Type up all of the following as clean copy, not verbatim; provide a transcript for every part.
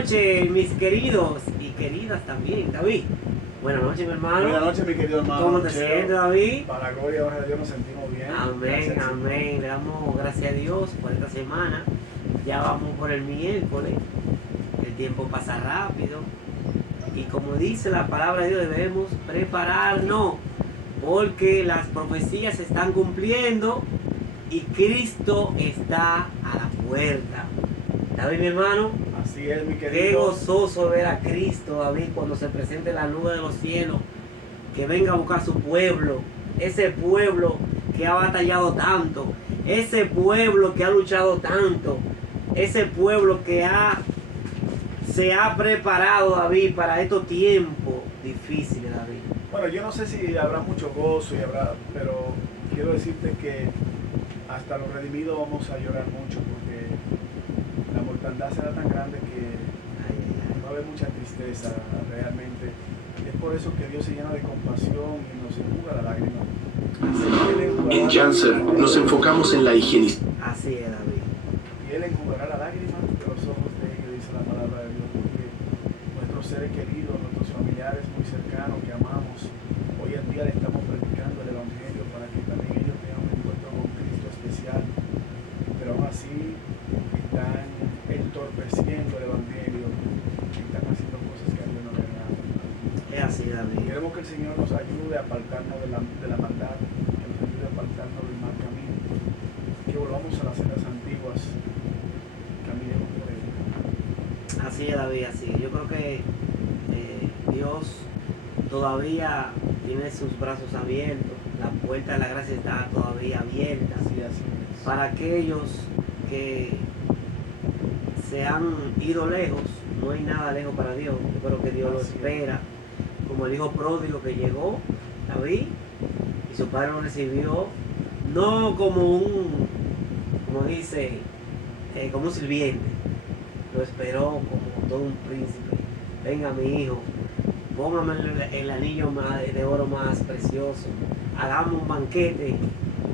noches, mis queridos y queridas también, David. Buenas noches, mi hermano. Buenas noches, mi querido hermano. ¿Cómo te sientes, David? Para la gloria y honra de Dios nos sentimos bien. Amén, Gracias, amén. Le damos gracias a Dios por esta semana. Ya vamos por el miércoles. El tiempo pasa rápido. Y como dice la palabra de Dios, debemos prepararnos. Porque las profecías se están cumpliendo y Cristo está a la puerta. David, mi hermano. Así es, mi querido. Qué gozoso ver a Cristo, David, cuando se presente en la nube de los cielos, que venga a buscar su pueblo, ese pueblo que ha batallado tanto, ese pueblo que ha luchado tanto, ese pueblo que se ha preparado, David, para estos tiempos difíciles, David. Bueno, yo no sé si habrá mucho gozo pero quiero decirte que hasta los redimidos vamos a llorar mucho porque la mortandad será tan grande que va a haber mucha tristeza realmente. Es por eso que Dios se llena de compasión y nos enjuga la lágrima. En Janser nos enfocamos en la higienización. Así es, David. Y Él enjugará la lágrima de los ojos de ellos, dice la palabra de Dios, porque nuestros seres queridos, nuestros familiares muy cercanos que amamos, hoy en día le estamos predicando el Evangelio para que también ellos tengan un encuentro con Cristo especial, pero aún así están entorpeciendo el Evangelio, están haciendo cosas que a Dios no le agradan. Es así, David. Queremos que el Señor nos ayude a apartarnos de la maldad, que nos ayude a apartarnos del mal camino, que volvamos a las sendas antiguas, caminemos por él. Así es, David, así es. Yo creo que Dios todavía tiene sus brazos abiertos, la puerta de la gracia está todavía abierta Así es. para aquellos que se han ido lejos. No hay nada lejos para Dios. Yo creo que Dios lo Así es. espera, como el hijo pródigo que llegó, David, y su padre lo recibió no como como dice, como un sirviente, lo esperó como todo un príncipe. Venga, mi hijo, póngame el anillo de oro más precioso, hagamos un banquete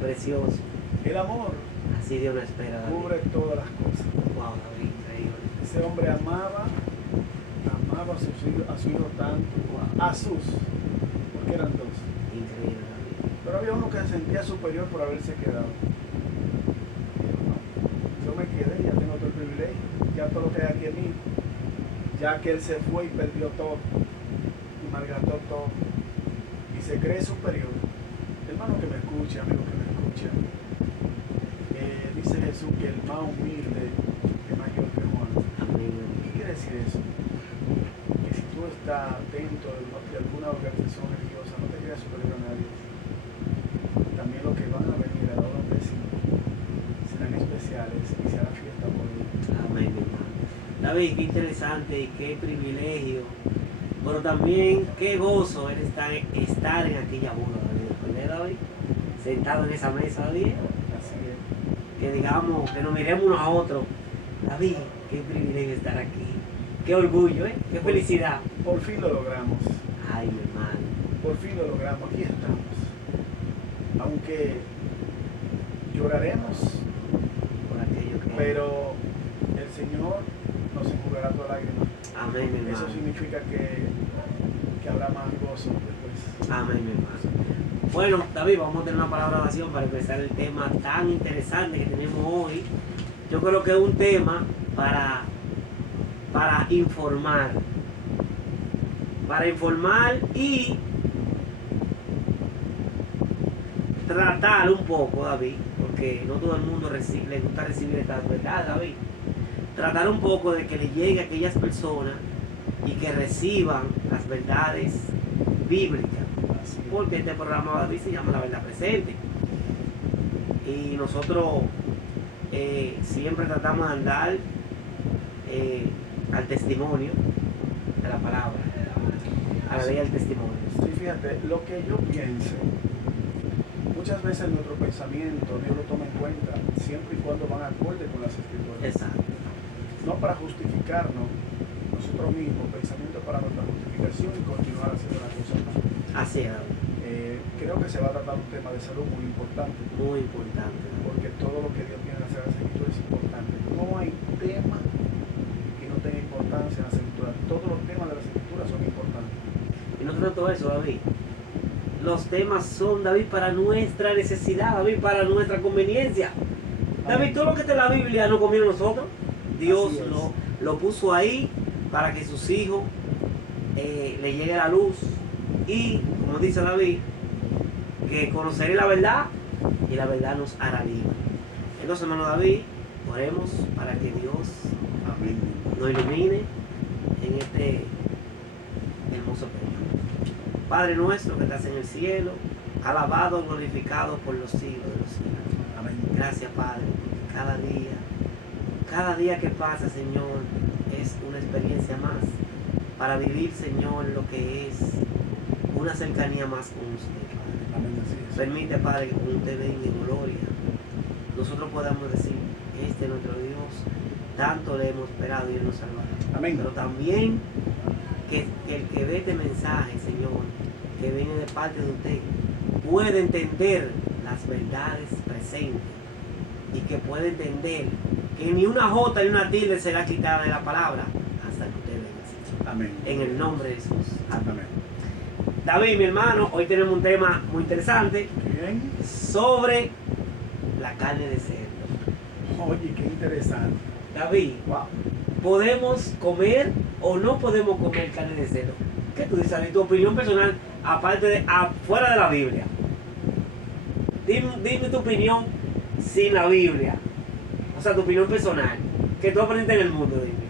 precioso. El amor Así Dios lo espera, David. cubre todas las cosas. Wow, David, increíble. Ese hombre amaba a su hijo tanto, porque eran dos. Increíble, David. Pero había uno que se sentía superior por haberse quedado. Dijo, no, yo me quedé, ya tengo todo el privilegio, ya todo lo que hay aquí en mí, ya que él se fue y perdió todo, y malgastó todo, y se cree superior. Hermano que me escucha, amigo que me escucha, dice Jesús que el más humilde es mayor que Juan. Amén. ¿Qué quiere decir eso? Que si tú estás dentro de alguna organización religiosa, no te creas superior a nadie. También los que van a venir a la hora décima serán especiales y se hará fiesta por ellos. Amén, mi hermano. David, qué interesante y qué privilegio, pero también qué gozo es estar en aquella boda, David. ¿Verdad, David? Sentado en esa mesa, David. Así es. Que digamos, que nos miremos unos a otros. David, qué privilegio estar aquí. Qué orgullo, qué felicidad. Por fin lo logramos. Ay, mi hermano. Por fin lo logramos. Aquí estamos. Aunque lloraremos, Por aquello que... pero el Señor nos enjugará toda lágrima. Amén, mi hermano. Eso significa que habrá más gozo después. Amén, mi hermano. Bueno, David, vamos a tener una palabra de oración para empezar el tema tan interesante que tenemos hoy. Yo creo que es un tema para informar. Para informar y tratar un poco, David, porque no todo el mundo le gusta recibir estas verdades, David. Tratar un poco de que le llegue a aquellas personas y que reciban las verdades bíblicas. Así es. Porque este programa, David, se llama La Verdad Presente. Y nosotros siempre tratamos de andar al testimonio de la palabra, a la ley del testimonio. Sí, fíjate, lo que yo piense, muchas veces nuestro pensamiento Dios lo toma en cuenta siempre y cuando van acorde con las escrituras. Exacto. No para justificarnos nosotros mismos, pensamiento para nuestra justificación y continuar haciendo las cosas mal. Así es, David. Creo que se va a tratar un tema de salud muy importante, Muy importante. porque todo lo que Dios tiene en las escrituras es importante. No hay tema que no tenga importancia noto eso, David. Los temas son, David, para nuestra necesidad, David, para nuestra conveniencia. David, todo lo que está en la Biblia no conviene a nosotros. Dios lo puso ahí para que sus hijos le llegue la luz. Y, como dice David, que conoceré la verdad y la verdad nos hará libre. Entonces, hermano David, oremos para que Dios Amén. nos ilumine en este hermoso periodo. Padre nuestro que estás en el cielo, alabado, glorificado por los siglos de los siglos. Amén. Gracias, Padre, porque cada día que pasa, Señor, es una experiencia más para vivir, Señor, lo que es una cercanía más con usted, Padre. Amén. Así es. Permite, Padre, que cuando usted venga en gloria, nosotros podamos decir, este es nuestro Dios, tanto le hemos esperado y Él nos salvará. Amén. Pero también que el que ve este mensaje, Señor, que viene de parte de usted, puede entender las verdades presentes y que puede entender que ni una jota ni una tilde será quitada de la palabra hasta que usted venga, Señor. Amén. En el nombre de Jesús. Amén. David, mi hermano, hoy tenemos un tema muy interesante Bien. sobre la carne de cerdo. Oye, qué interesante. David, Wow. ¿podemos comer o no podemos comer carne de cerdo? ¿Qué tú dices, David? Tu opinión personal, aparte de afuera de la Biblia. Dime tu opinión sin la Biblia. O sea, tu opinión personal. Que tú aprendiste en el mundo, dime.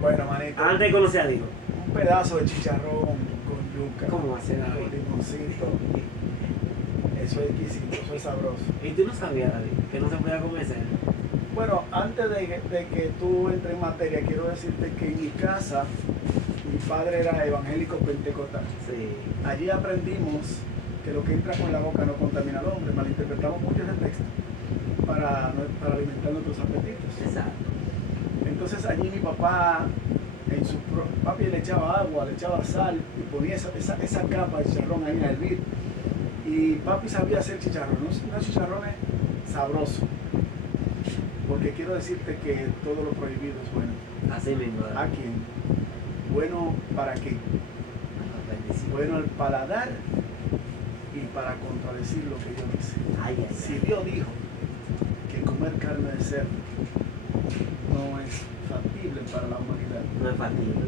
Bueno, manito. Antes de conocer a Dios. Un pedazo de chicharrón con yuca. ¿Cómo va a ser, Con David? limoncito. Eso es exquisito, eso es sabroso. Y tú no sabías, David, que no se podía comer cerdo. Bueno, antes de que tú entres en materia, quiero decirte que en mi casa, mi padre era evangélico pentecostal. Sí. Allí aprendimos que lo que entra con la boca no contamina al hombre. Malinterpretamos mucho ese texto para alimentar nuestros apetitos. Exacto. Entonces allí mi papá, papi le echaba agua, le echaba sal y ponía esa capa de chicharrón ahí a hervir. Y papi sabía hacer chicharrón, unos chicharrones sabrosos. Porque quiero decirte que todo lo prohibido es bueno. Así mismo, ¿A David. quién? ¿Bueno para qué? Bendición. Bueno al paladar y para contradecir lo que Dios dice. Ay, ay, Si ay. Dios dijo que comer carne de cerdo no es factible para la humanidad, No es factible.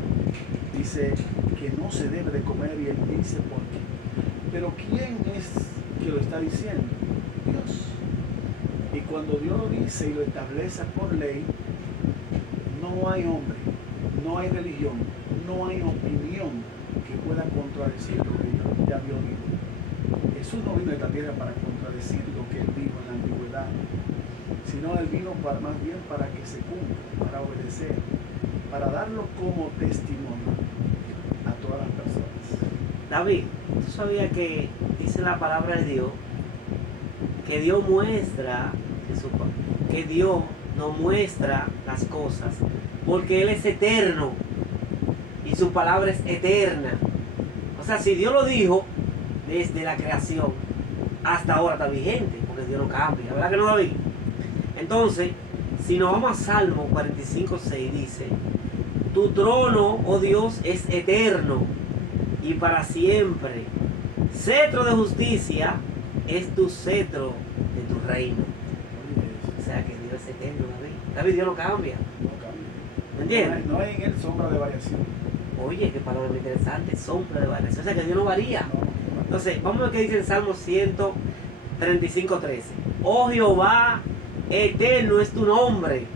dice que no se debe de comer y él dice por qué. Pero ¿quién es que lo está diciendo? Dios. Y cuando Dios lo dice y lo establece por ley, no hay hombre, no hay religión, no hay opinión que pueda contradecir lo que ya Dios dijo. Jesús no vino a esta tierra para contradecir lo que él dijo en la antigüedad, sino él vino más bien para que se cumpla, para obedecer, para darlo como testimonio a todas las personas. David, ¿tú sabías que dice la palabra de Dios que Dios muestra que Dios nos muestra las cosas porque Él es eterno y su palabra es eterna? O sea, si Dios lo dijo desde la creación hasta ahora está vigente, porque Dios no cambia, ¿verdad que no, David? Entonces, si nos vamos a Salmo 45:6, dice: tu trono, oh Dios, es eterno y para siempre. Cetro de justicia es tu cetro de tu reino. O sea que Dios es eterno, David. David, Dios no cambia. No cambia. ¿Me entiendes? No hay en él sombra de variación. Oye, qué palabra muy interesante. Sombra de variación. O sea que Dios no varía. No. Entonces, vamos a ver qué dice en Salmo 135:13. Oh Jehová, eterno es tu nombre.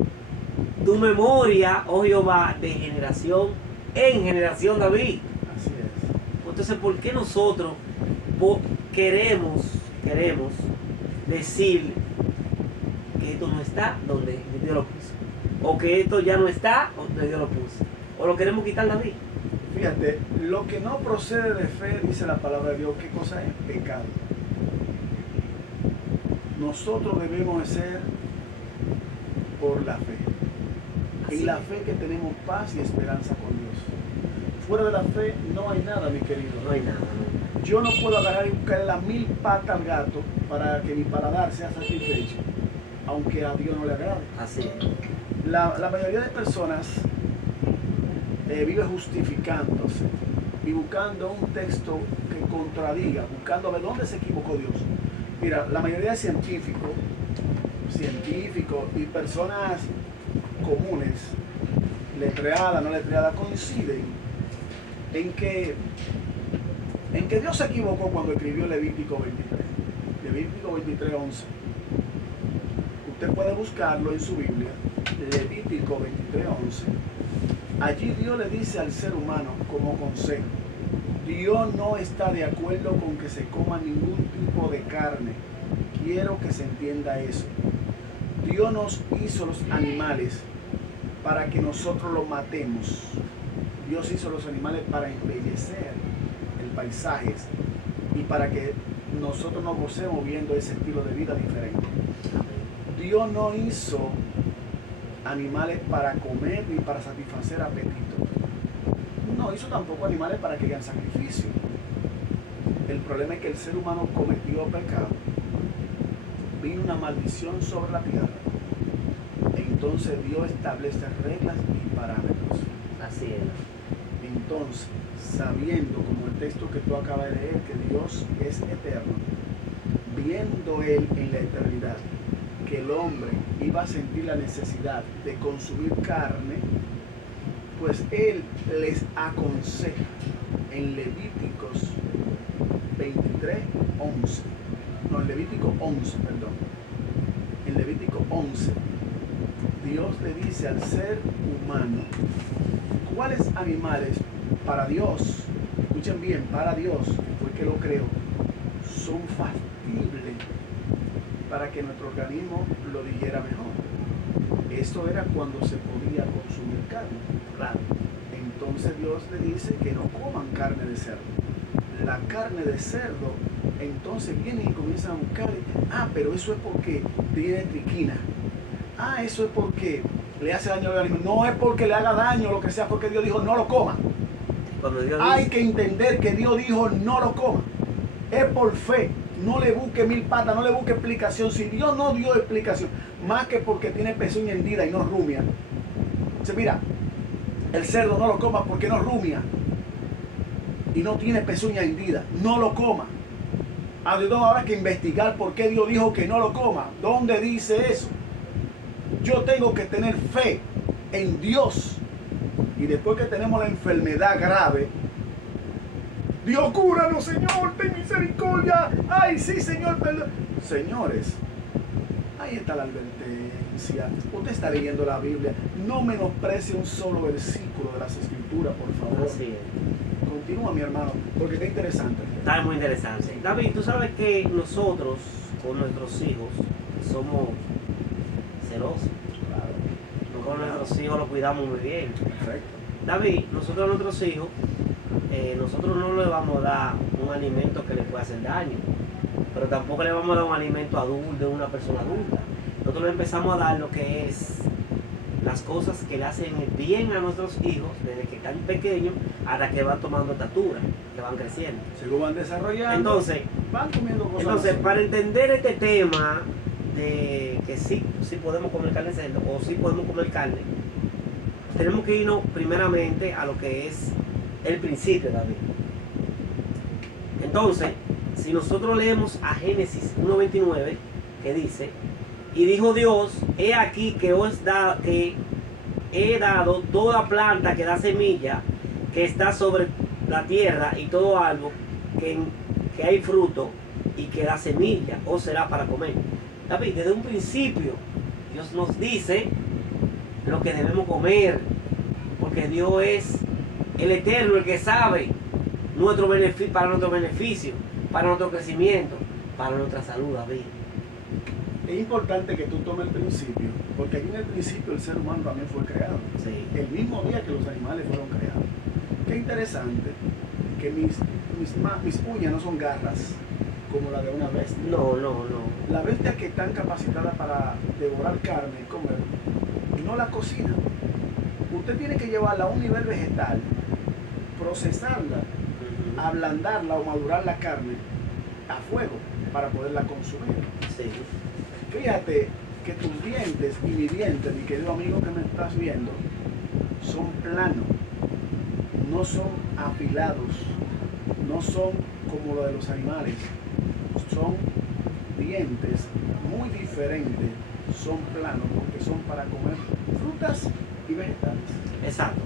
Tu memoria, oh Jehová, de generación en generación, David. Así es. Entonces, ¿por qué nosotros queremos decir que esto no está donde Dios lo puso? O que esto ya no está donde Dios lo puso. O lo queremos quitar, David. Fíjate, lo que no procede de fe, dice la palabra de Dios, ¿qué cosa es? Pecado. Nosotros debemos de ser por la fe. Así En la es. fe que tenemos paz y esperanza con Dios. Fuera de la fe no hay nada, mi querido. No hay nada, ¿no? Yo no puedo agarrar y buscarle las 1000 patas al gato para que mi paladar sea satisfecho, aunque a Dios no le agrade. Así es. La mayoría de personas vive justificándose y buscando un texto que contradiga, buscando a ver dónde se equivocó Dios. Mira, la mayoría de científicos y personas comunes, letreadas, no letreadas, coinciden en que Dios se equivocó cuando escribió Levítico 23. Levítico 23:11. Usted puede buscarlo en su Biblia, Levítico 23:11. Allí Dios le dice al ser humano como consejo: Dios no está de acuerdo con que se coma ningún tipo de carne. Quiero que se entienda eso. Dios nos hizo los animales para que nosotros los matemos. Dios hizo los animales para embellecer el paisaje y para que nosotros nos gocemos viendo ese estilo de vida diferente. Dios no hizo animales para comer ni para satisfacer apetito. No hizo tampoco animales para que hagan sacrificio. El problema es que el ser humano cometió pecado. Vino una maldición sobre la tierra. Entonces Dios establece reglas y parámetros. Así es. Entonces, sabiendo, como el texto que tú acabas de leer, que Dios es eterno, viendo Él en la eternidad que el hombre iba a sentir la necesidad de consumir carne, pues Él les aconseja en Levíticos 23:11. No, en Levítico 11, perdón. En Levítico 11, Dios le dice al ser humano cuáles animales para Dios, escuchen bien, para Dios, fue que lo creó, son factibles para que nuestro organismo lo digiera mejor. Esto era cuando se podía consumir carne. Claro. Entonces Dios le dice que no coman carne de cerdo. La carne de cerdo, entonces vienen y comienzan a buscar, pero eso es porque tiene triquina. Eso es porque le hace daño al organismo. No es porque le haga daño, lo que sea, porque Dios dijo no lo coma. Cuando Dios Hay dice, que entender que Dios dijo no lo coma. Es por fe. No le busque mil patas, no le busque explicación. Si Dios no dio explicación, más que porque tiene pezuña hendida y no rumia. Dice, mira, el cerdo no lo coma porque no rumia y no tiene pezuña hendida. No lo coma. Dios habrá que investigar por qué Dios dijo que no lo coma. ¿Dónde dice eso? Yo tengo que tener fe en Dios. Y después que tenemos la enfermedad grave, Dios, cúranos, Señor, ten misericordia. Ay, sí, Señor, perdón. Señores, ahí está la advertencia. Usted está leyendo la Biblia. No menosprecie un solo versículo de las Escrituras, por favor. así es. Continúa, mi hermano, porque está interesante. Está muy interesante. David, tú sabes que nosotros, con nuestros hijos, somos celosos. Claro. Con nuestros hijos los cuidamos muy bien. Perfecto. David, nosotros a nuestros hijos, nosotros no le vamos a dar un alimento que le pueda hacer daño, pero tampoco le vamos a dar un alimento adulto de una persona adulta. Nosotros le empezamos a dar lo que es las cosas que le hacen bien a nuestros hijos desde que están pequeños hasta que van tomando estatura, que van creciendo. Según van desarrollando, Entonces, van comiendo cosas. Entonces, así. para entender este tema de que sí podemos comer carne de cerdo o sí podemos comer carne, tenemos que irnos primeramente a lo que es el principio, David. Entonces, si nosotros leemos a Génesis 1:29, que dice, y dijo Dios, he aquí que he dado toda planta que da semilla, que está sobre la tierra, y todo árbol que hay fruto y que da semilla, o será para comer. David, desde un principio, Dios nos dice lo que debemos comer, porque Dios es el eterno, el que sabe nuestro beneficio, para nuestro beneficio, para nuestro crecimiento, para nuestra salud, David. Es importante que tú tomes el principio, porque allí en el principio el ser humano también fue creado. Sí. El mismo día que los animales fueron creados. Qué interesante que mis uñas no son garras como la de una bestia. No. La bestia que están capacitadas para devorar carne y comer, no la cocina. Usted tiene que llevarla a un nivel vegetal, procesarla, ablandarla o madurar la carne a fuego para poderla consumir. Sí. Fíjate que tus dientes y mi diente, mi querido amigo que me estás viendo, son planos, no son afilados, no son como los de los animales, son dientes muy diferentes, son planos porque son para comer frutas y vegetales. Exacto.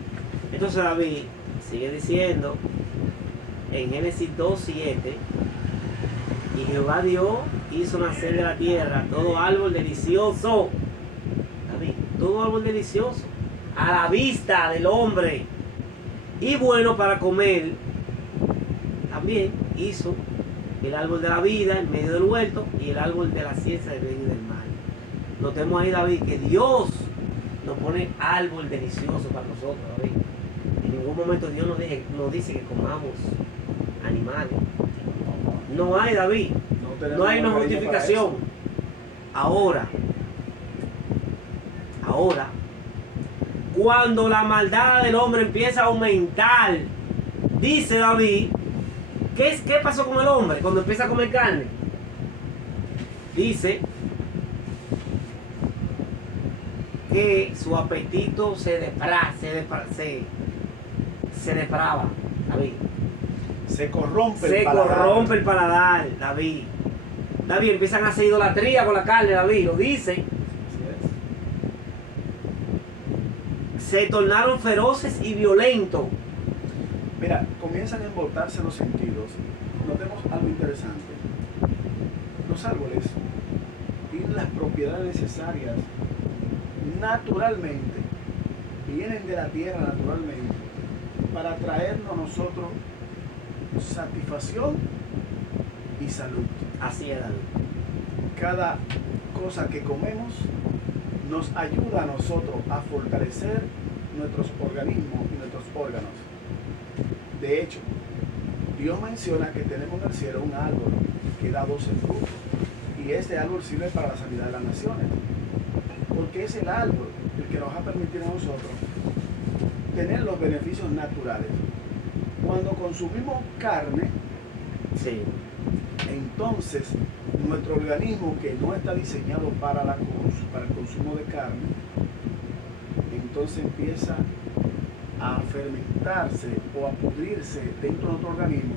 Entonces David sigue diciendo en Génesis 2:7, y Jehová Dios hizo nacer de la tierra todo árbol delicioso, David, todo árbol delicioso a la vista del hombre y bueno para comer. También hizo el árbol de la vida en medio del huerto y el árbol de la ciencia del bien y del mal. Notemos ahí, David, que Dios nos pone árbol delicioso para nosotros, David. En ningún momento Dios nos dice que comamos animales. No hay, David. No hay una justificación. Ahora, cuando la maldad del hombre empieza a aumentar, dice David, ¿qué pasó con el hombre cuando empieza a comer carne? Dice que su apetito se deprava, David. Se corrompe Se corrompe el paladar, David. David, empiezan a hacer idolatría con la carne, David, lo dice. Se tornaron feroces y violentos. Mira, comienzan a embotarse los sentidos. Notemos algo interesante. Los árboles tienen las propiedades necesarias naturalmente, vienen de la tierra naturalmente, para traernos a nosotros satisfacción y salud. Así es, David. Cada cosa que comemos nos ayuda a nosotros a fortalecer nuestros organismos y nuestros órganos. De hecho, Dios menciona que tenemos en el cielo un árbol que da 12 frutos y este árbol sirve para la sanidad de las naciones, porque es el árbol el que nos va a permitir a nosotros tener los beneficios naturales. Cuando consumimos carne, Sí. entonces nuestro organismo, que no está diseñado para el consumo de carne, entonces empieza a fermentarse o a pudrirse dentro de nuestro organismo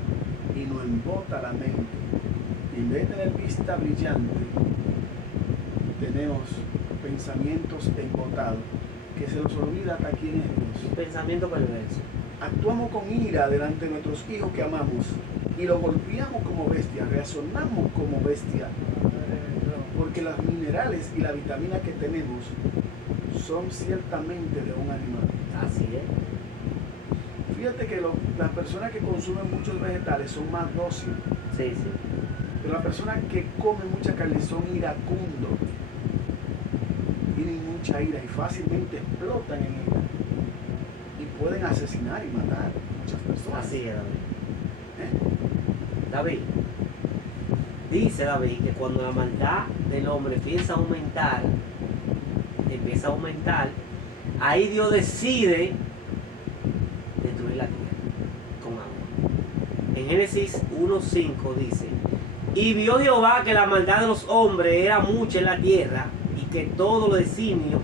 y nos embota la mente. Y en vez de tener vista brillante, tenemos pensamientos embotados, que se nos olvida hasta quién es Dios. Un pensamiento perverso. Actuamos con ira delante de nuestros hijos que amamos y los golpeamos como bestias, reaccionamos como bestias, porque los minerales y la vitamina que tenemos son ciertamente de un animal. Así es. Fíjate que las personas que consumen muchos vegetales son más dóciles, Sí, sí. pero las personas que comen mucha carne son iracundos, tienen mucha ira y fácilmente explotan en ira y pueden asesinar y matar muchas personas. Así es, David. ¿Eh? David, dice David que cuando la maldad del hombre empieza a aumentar, ahí Dios decide destruir la tierra con agua. En Génesis 1:5 dice, y vio Jehová que la maldad de los hombres era mucha en la tierra y que todo lo designio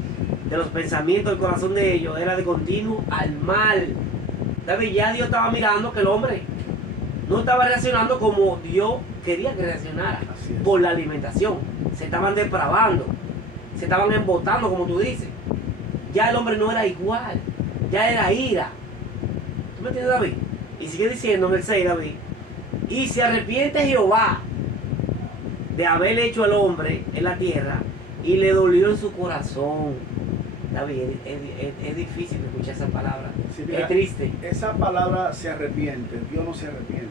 de los pensamientos del corazón de ellos era de continuo al mal. David, ya Dios estaba mirando que el hombre no estaba reaccionando como Dios quería que reaccionara por la alimentación. Se estaban depravando, se estaban embotando, como tú dices. Ya el hombre no era igual, ya era ira. ¿Tú me entiendes, David? Y sigue diciendo en el 6, David, y se arrepiente Jehová de haber hecho al hombre en la tierra y le dolió en su corazón. David, es difícil escuchar esa palabra. Sí, mira, es triste. Esa palabra se arrepiente, Dios no se arrepiente.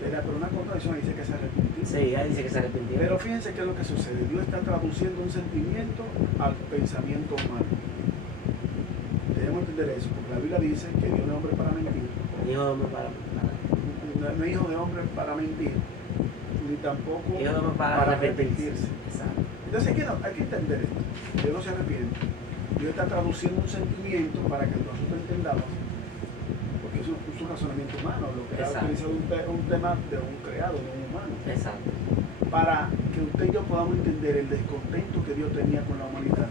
Pero una contradicción dice que se arrepintió. Sí, ella dice que se arrepintió. Pero fíjense qué es lo que sucede. Dios está traduciendo un sentimiento al pensamiento humano. Debemos entender eso, porque la Biblia dice que Dios no es hombre para mentir. Hijo de hombre para No es hijo de hombre para mentir, ni tampoco Hijo de hombre para arrepentirse. Exacto. Entonces hay que entender esto. Dios no se arrepiente. Dios está traduciendo un sentimiento para que nosotros entendamos, porque es un razonamiento humano, lo que ha utilizado un tema de un creado, de un humano. Exacto. Para que usted y yo podamos entender el descontento que Dios tenía con la humanidad.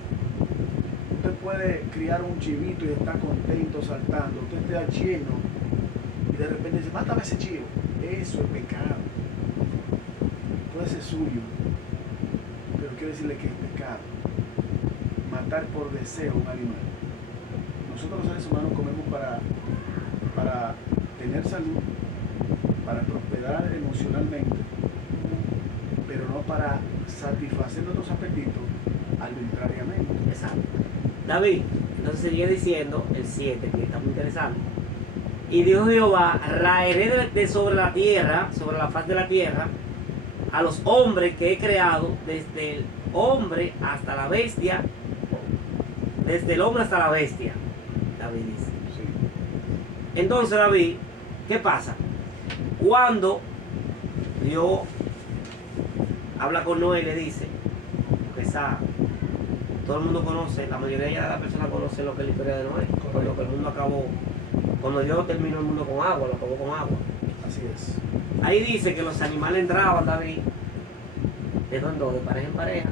Usted puede criar un chivito y estar contento, saltando. Usted está lleno y de repente dice, mátame ese chivo. Eso es pecado. Puede ser suyo, pero quiero decirle que es pecado matar por deseo un animal. Nosotros los seres humanos comemos para tener salud, para prosperar emocionalmente, pero no para satisfacer nuestros apetitos arbitrariamente. Exacto. David, entonces sigue diciendo el 7, que está muy interesante. Y dijo Jehová, raeré de sobre la tierra, sobre la faz de la tierra, a los hombres que he creado, desde el hombre hasta la bestia, desde el hombre hasta la bestia, David dice. Sí. Entonces, David, ¿qué pasa? Cuando Dios habla con Noé y le dice, porque todo el mundo conoce, la mayoría de las personas conocen lo que es la historia de Noé, cuando el mundo acabó, cuando Dios terminó el mundo con agua, lo acabó con agua. Así es. Ahí dice que los animales entraban, David, de dos en dos, de pareja en pareja,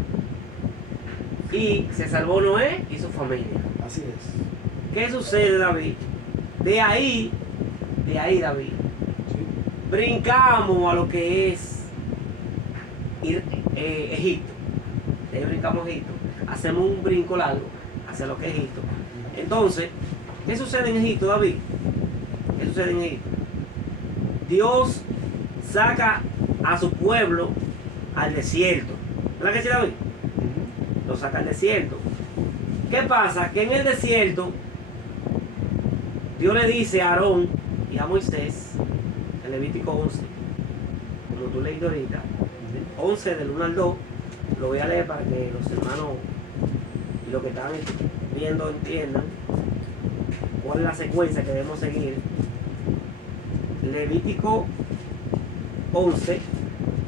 y se salvó Noé y su familia. Así es. ¿Qué sucede, David? De ahí, David, Sí. brincamos a lo que es Egipto. De ahí brincamos a Egipto. Hacemos un brinco largo hacia lo que es Egipto. Entonces, ¿qué sucede en Egipto, David? ¿Qué sucede en Egipto? Dios saca a su pueblo al desierto. ¿Verdad que sí, David? Lo saca al desierto. ¿Qué pasa? Que en el desierto Dios le dice a Aarón y a Moisés, en Levítico 11, como tú leíste ahorita, 11 del 1 al 2, lo voy a leer para que los hermanos y los que están viendo entiendan cuál es la secuencia que debemos seguir. Levítico 11,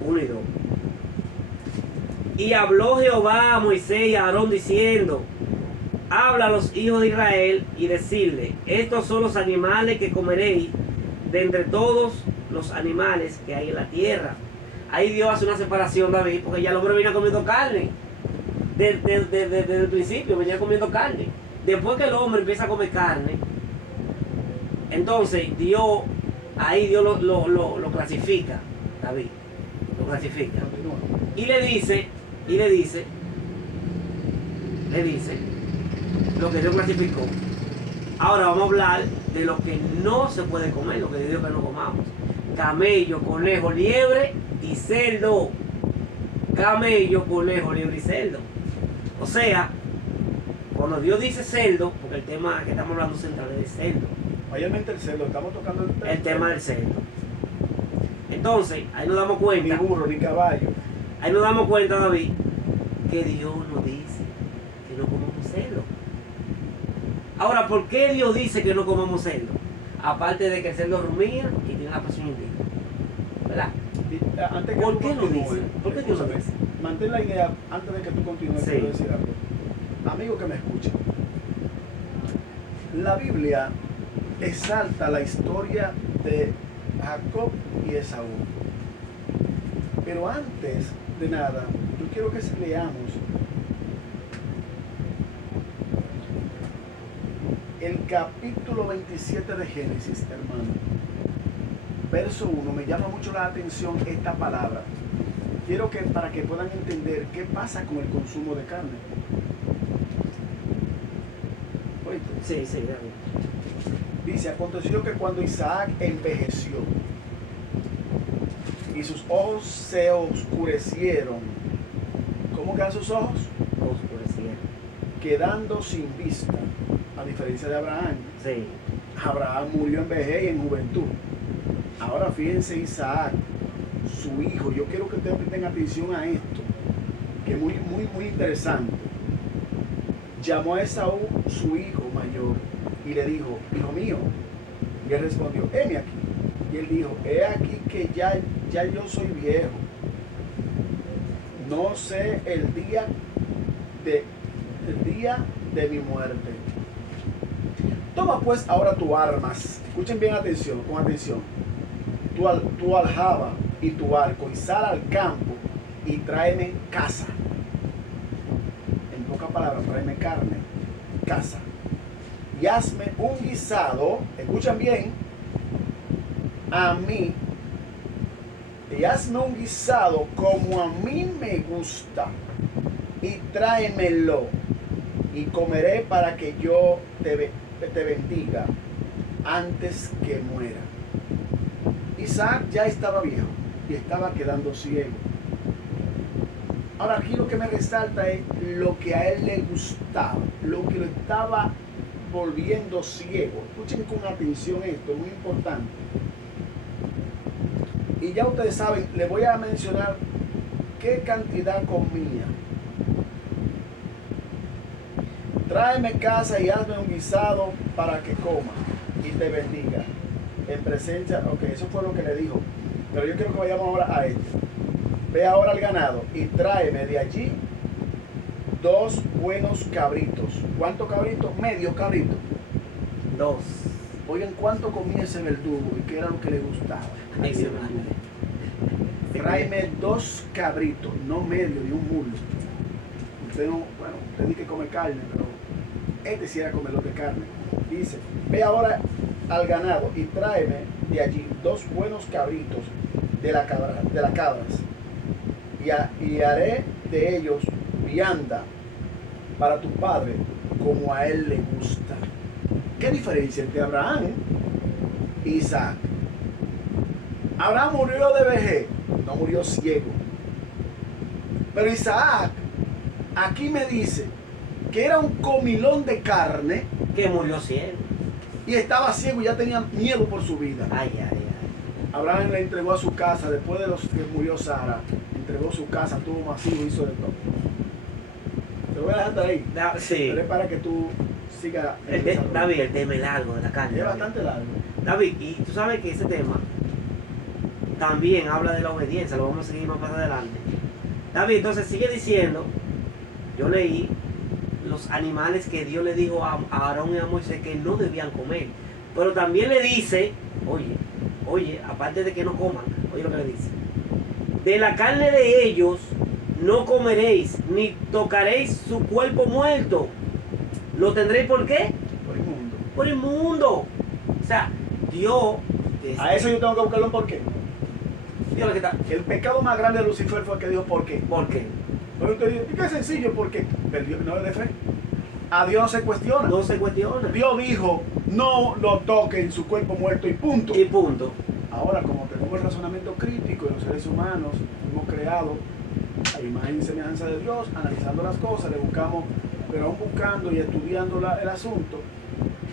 1 y 2. Y habló Jehová a Moisés y a Aarón diciendo, habla a los hijos de Israel y decirle, estos son los animales que comeréis de entre todos los animales que hay en la tierra. Ahí Dios hace una separación, David, porque ya el hombre venía comiendo carne. Desde el principio venía comiendo carne. Después que el hombre empieza a comer carne, entonces ahí Dios lo clasifica, David. Lo clasifica. Continúa. Y le dice lo que Dios clasificó. Ahora vamos a hablar de lo que no se puede comer, lo que Dios dijo que no comamos. Camello, conejo, liebre y cerdo. Camello, conejo, liebre y cerdo. O sea, cuando Dios dice cerdo, porque el tema que estamos hablando central es de cerdo. Mayormente el cerdo, estamos tocando El tema del cerdo. Entonces, ahí nos damos Ni cuenta. burro, ni caballo. Ahí nos damos cuenta, David, que Dios nos dice que no comamos cerdo. Ahora, ¿por qué Dios dice que no comamos cerdo? Aparte de que el cerdo rumía y tiene la presión indígena. ¿Verdad? Antes que ¿Por tú qué lo continúes, dice? ¿Por qué Dios lo escúchame, dice? mantén la idea antes de que tú continúes. Sí. Quiero decir algo. Amigo que me escucha, la Biblia exalta la historia de Jacob y Esaú. Pero antes de nada, yo quiero que leamos el capítulo 27 de Génesis, hermano. Verso 1, me llama mucho la atención esta palabra. Quiero que para que puedan entender qué pasa con el consumo de carne. ¿Oíste? Sí, sí, David. Dice, aconteció que cuando Isaac envejeció y sus ojos se oscurecieron, ¿cómo quedan sus ojos? Oscurecieron. Quedando sin vista, a diferencia de Abraham. Sí. Abraham murió en vejez y en juventud. Ahora fíjense Isaac, su hijo. Yo quiero que ustedes presten atención a esto, que es muy interesante. Llamó a Esaú, su hijo mayor, y le dijo, hijo mío. Y él respondió, heme aquí. Y él dijo, he aquí que ya yo soy viejo. No sé el día de mi muerte. Toma pues ahora tus armas. Escuchen bien con atención. Tu aljaba y tu arco, y sal al campo y tráeme caza. En pocas palabras, tráeme carne, caza. Y hazme un guisado, escuchen bien, a mí y hazme un guisado como a mí me gusta y tráemelo y comeré para que yo te bendiga antes que muera. Isaac ya estaba viejo y estaba quedando ciego. Ahora aquí lo que me resalta es lo que a él le gustaba, lo que lo estaba volviendo ciego. Escuchen con atención esto, muy importante. Y ya ustedes saben, les voy a mencionar qué cantidad comía. Tráeme casa y hazme un guisado para que coma y te bendiga. En presencia, ok, eso fue lo que le dijo. Pero yo quiero que vayamos ahora a esto. Ve ahora al ganado y tráeme de allí 2 buenos cabritos. ¿Cuántos cabritos? Medio cabrito. 2. Oigan, ¿cuánto comía ese verdugo y qué era lo que le gustaba? Ay, Ese sí, verdugo. Sí, Tráeme 2 cabritos, no medio ni un mulo. Usted no, bueno, usted dice que come carne, pero este sí era comer lo de carne. Dice, ve ahora al ganado y tráeme de allí 2 buenos cabritos de las cabras y haré de ellos vianda para tu padre como a él le gusta. ¿Qué diferencia entre Abraham e Isaac? Abraham murió de vejez, no murió ciego. Pero Isaac aquí me dice que era un comilón de carne que murió ciego. y estaba ciego y ya tenía miedo por su vida. Ay, ay, ay. Abraham le entregó a su casa, después de los que murió Sara, entregó su casa, tuvo más hijos, hizo de todo. Te voy a dejar hasta ahí. Sí. Pero es para que tú sigas. David, el tema es largo de la carne. Es David. bastante largo. David, y tú sabes que ese tema también habla de la obediencia, lo vamos a seguir más adelante. David, entonces sigue diciendo, yo leí los animales que Dios le dijo a Aarón y a Moisés que no debían comer, pero también le dice, oye, aparte de que no coman, oye lo que le dice, de la carne de ellos no comeréis, ni tocaréis su cuerpo muerto, lo tendréis ¿por qué? Por el mundo. Por inmundo. O sea, Dios... A eso yo tengo que buscarlo un porqué. Dios lo que está... El pecado más grande de Lucifer fue el que dijo por qué. ¿Por qué? Pero usted dice, qué sencillo, porque perdió, no es de fe. A Dios no se cuestiona. No se cuestiona. Dios dijo, no lo toque en su cuerpo muerto y punto. Y punto. Ahora, como tenemos el razonamiento crítico de los seres humanos, hemos creado a imagen y semejanza de Dios, analizando las cosas, le buscamos, pero aún buscando y estudiando el asunto,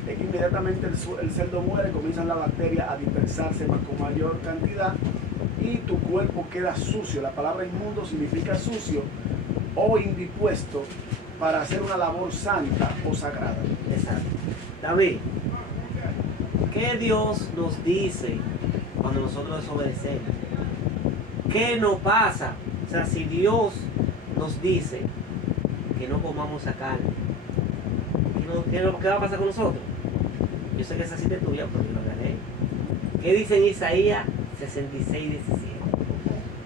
es que inmediatamente el cerdo muere, comienzan las bacterias a dispersarse más con mayor cantidad y tu cuerpo queda sucio. La palabra inmundo significa sucio o indispuesto para hacer una labor santa o sagrada. Exacto. David, ¿qué Dios nos dice cuando nosotros desobedecemos? ¿Qué nos pasa? O sea, si Dios nos dice que no comamos esa carne, ¿qué va a pasar con nosotros? Yo sé que esa cita es tuya, pero yo lo haré. ¿Qué dice en Isaías 66, 17?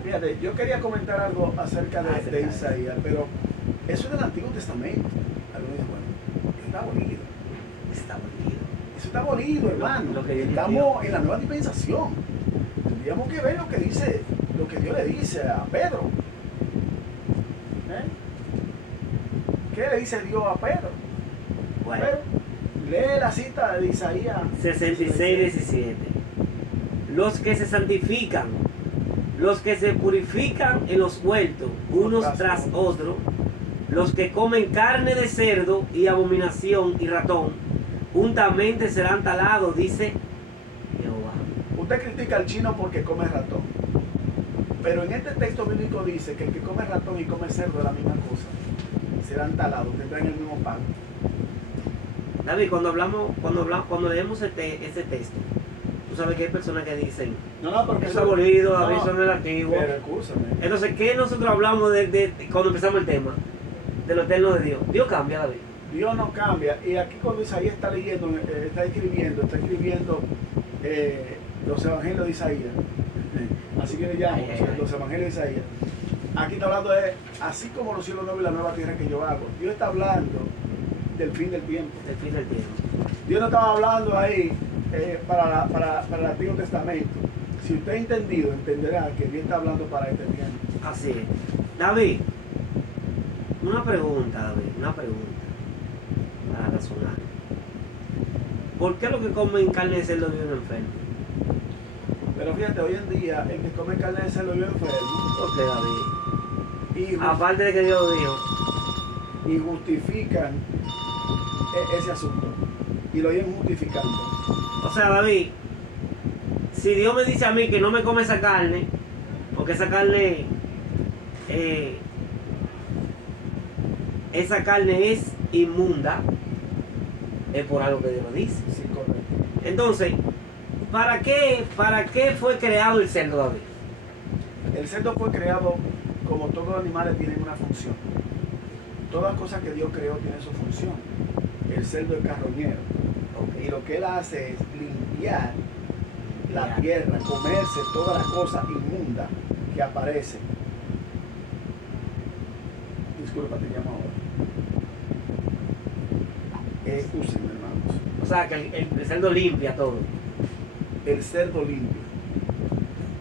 Fíjate, yo quería comentar algo acerca de Isaías, pero eso es del Antiguo Testamento. Algunos dicen, bueno, está abolido. Está abolido. Eso está abolido, hermano. Lo que estamos en la nueva dispensación. Tendríamos que ver lo que dice, lo que Dios le dice a Pedro. ¿Qué le dice Dios a Pedro? Bueno, lee la cita de Isaías 66, 17. Los que se santifican, los que se purifican en los huertos, unos tras otros, los que comen carne de cerdo y abominación y ratón, juntamente serán talados, dice Jehová. Usted critica al chino porque come ratón, pero en este texto bíblico dice que el que come ratón y come cerdo es la misma cosa. Serán talados, tendrán el mismo pan. David, cuando leemos ese texto, tú sabes que hay personas que dicen, Porque eso es abolido, David, eso no es relativo. Pero escúchame. Entonces, ¿qué nosotros hablamos cuando empezamos el tema? De lo eterno de Dios. Dios cambia, David. Dios no cambia. Y aquí cuando Isaías está leyendo, está escribiendo los evangelios de Isaías. Así que le llamo, los evangelios de Isaías. Aquí está hablando de, así como los cielos nuevos y la nueva tierra que yo hago. Dios está hablando del fin del tiempo. El fin del tiempo. Dios no estaba hablando ahí para el Antiguo Testamento. Si usted ha entendido, entenderá que Dios está hablando para este tiempo. Así es. David, una pregunta, para razonar. ¿Por qué los que comen carne de cerdo viven enfermos? Pero fíjate, hoy en día el que come carne de cerdo vive enfermo. ¿Por qué, David? Y, Aparte de que Dios lo dijo. y justifican ese asunto. Y lo vienen justificando. O sea, David, si Dios me dice a mí que no me come esa carne, porque esa carne es inmunda, es por algo que Dios lo dice. Sí, correcto. Entonces, ¿para qué fue creado el cerdo, David? El cerdo fue creado como todos los animales tienen una función. Todas las cosas que Dios creó tienen su función. El cerdo es carroñero. Y lo que él hace es limpiar la tierra, comerse todas las cosas inmundas que aparecen. Disculpa, te llamo ahora. Úsenme, hermanos. O sea, que el cerdo limpia todo. El cerdo limpio.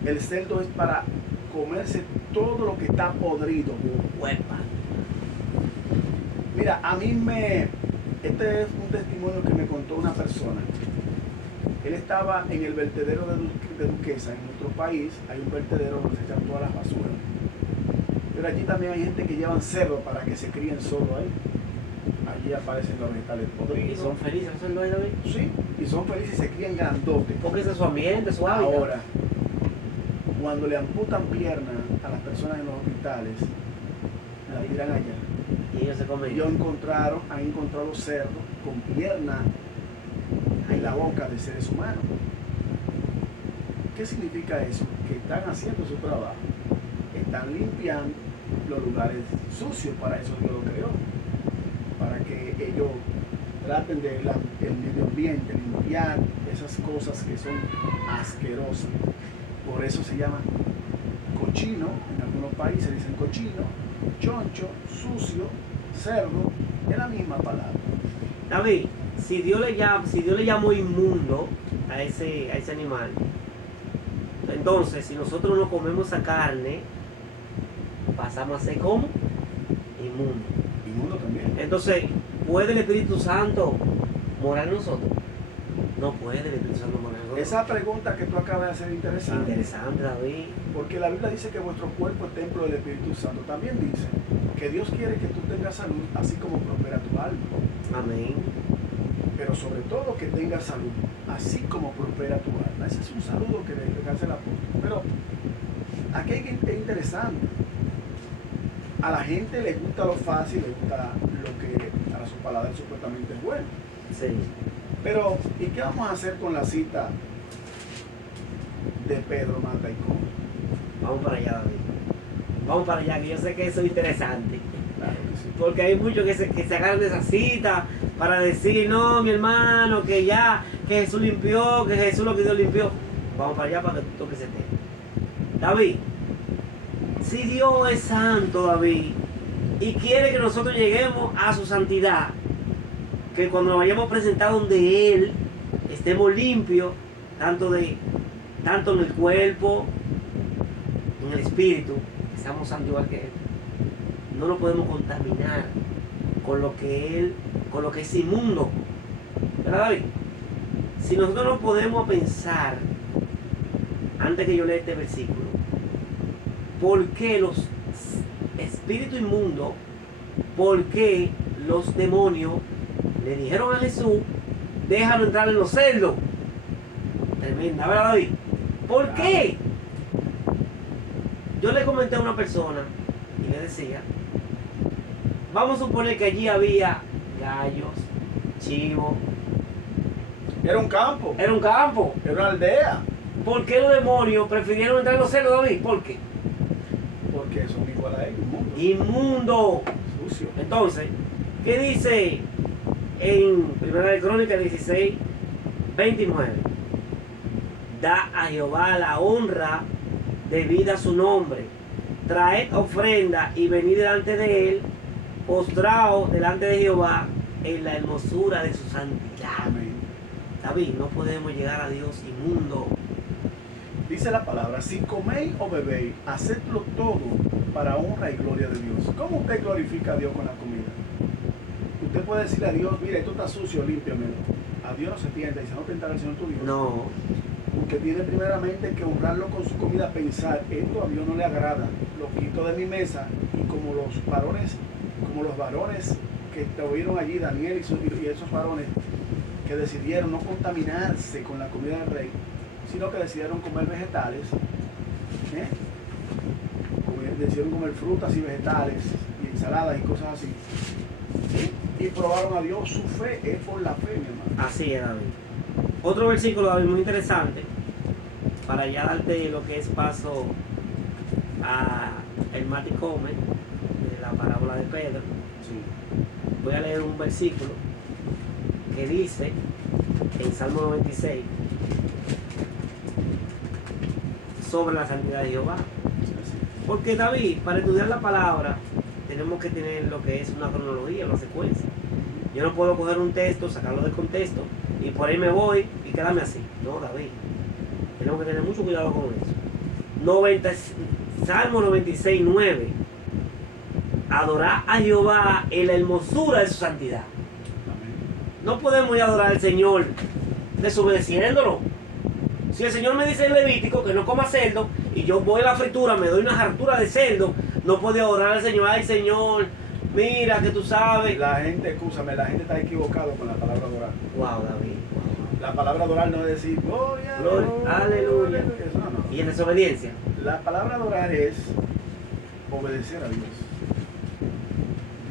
El cerdo es para comerse todo lo que está podrido. Huepa. Mira, este es un testimonio que me contó una persona. Él estaba en el vertedero de Duquesa, en nuestro país. Hay un vertedero donde se echan todas las basuras. Pero allí también hay gente que llevan cerdo para que se críen solo ahí. Allí aparecen los vegetales podridos. ¿Y son felices los cerdos, David? Sí, y son felices y se crían grandotes. Porque ese es su ambiente, su hábitat. Ahora, cuando le amputan piernas a las personas en los hospitales, la tiran allá. Y ellos se comen. Ellos han encontrado cerdos con piernas en la boca de seres humanos. ¿Qué significa eso? Que están haciendo su trabajo. Están limpiando los lugares sucios, para eso Dios lo creó. Para que ellos traten del medio ambiente, limpiar esas cosas que son asquerosas. Por eso se llama cochino, en algunos países dicen cochino, choncho, sucio, cerdo, es la misma palabra. David, si Dios le llamó inmundo a ese animal, entonces si nosotros no comemos esa carne, pasamos a ser como inmundo. Inmundo también. Entonces, ¿puede el Espíritu Santo morar en nosotros? No puede el Espíritu Santo morar en nosotros. Esa pregunta que tú acabas de hacer es interesante. Interesante, David. Porque la Biblia dice que vuestro cuerpo es templo del Espíritu Santo. También dice que Dios quiere que tú tengas salud, así como prospera tu alma. Amén. Pero sobre todo que tengas salud, así como prospera tu alma. Ese es un saludo que le hace el apóstol. Pero aquí es interesante. A la gente le gusta lo fácil, le gusta lo que a su paladar supuestamente es bueno. Sí. Pero, ¿y qué vamos a hacer con la cita de Pedro mata y come? Vamos para allá, David. Vamos para allá, que yo sé que eso es interesante. Claro que sí. Porque hay muchos que se agarran de esa cita para decir, no, mi hermano, que Jesús limpió, que Jesús lo que Dios limpió. Vamos para allá para que tú toques ese tema. David, si Dios es santo, David, y quiere que nosotros lleguemos a su santidad, que cuando nos vayamos a presentar donde Él, estemos limpios, tanto en el cuerpo, en el espíritu, que seamos santos igual que Él. No nos podemos contaminar con lo que es inmundo. ¿Verdad, David? Si nosotros no podemos pensar, antes que yo lea este versículo, ¿por qué los espíritus inmundos, por qué los demonios le dijeron a Jesús, déjalo entrar en los cerdos? Tremenda, ¿verdad, David? ¿Por qué? Yo le comenté a una persona y le decía, vamos a suponer que allí había gallos, chivos. Era un campo, Era un campo. era una aldea, ¿Por qué los demonios prefirieron entrar en los cerdos, David? ¿Por qué? porque son igual a ellos, mundo, Inmundo. sucio. Entonces, ¿qué dice en 1 de Crónicas 16, 29? Da a Jehová la honra debida a su nombre. Traed ofrenda y venid delante de él, postraos delante de Jehová en la hermosura de su santidad. Amén. David, no podemos llegar a Dios inmundo. Dice la palabra, si coméis o bebéis, hacedlo todo para honra y gloria de Dios. ¿Cómo usted glorifica a Dios con la comida? Usted puede decirle a Dios, mira, esto está sucio, límpiamelo. A Dios no se tiende, dice, no tentar al Señor tu Dios. No. Usted tiene primeramente que honrarlo con su comida, pensar, esto a Dios no le agrada, lo quito de mi mesa, y como los varones que estuvieron allí, Daniel y esos varones que decidieron no contaminarse con la comida del rey, sino que decidieron comer vegetales, decidieron comer frutas y vegetales y ensaladas y cosas así, y probaron a Dios. Su fe es por la fe, mi hermano. Así es, David. Otro versículo, David, muy interesante, para ya darte lo que es paso a el maticome de la parábola de Pedro. Sí. Voy a leer un versículo que dice en Salmo 96 sobre la santidad de Jehová. Porque David, para estudiar la palabra, tenemos que tener lo que es una cronología, una secuencia. Yo no puedo coger un texto, sacarlo del contexto y por ahí me voy y quedarme así. No, David. Tenemos que tener mucho cuidado con eso. Salmo 96, 9. Adorar a Jehová en la hermosura de su santidad. No podemos ir a adorar al Señor desobedeciéndolo. Si el Señor me dice en Levítico que no coma cerdo y yo voy a la fritura, me doy una hartura de cerdo, no puedo adorar al Señor. Ay, Señor, mira que tú sabes. La gente, escúchame, la gente está equivocada con la palabra adorar. Wow, David. La palabra adorar no es decir gloria, aleluya. Eso no. Y en desobediencia. La palabra adorar es obedecer a Dios.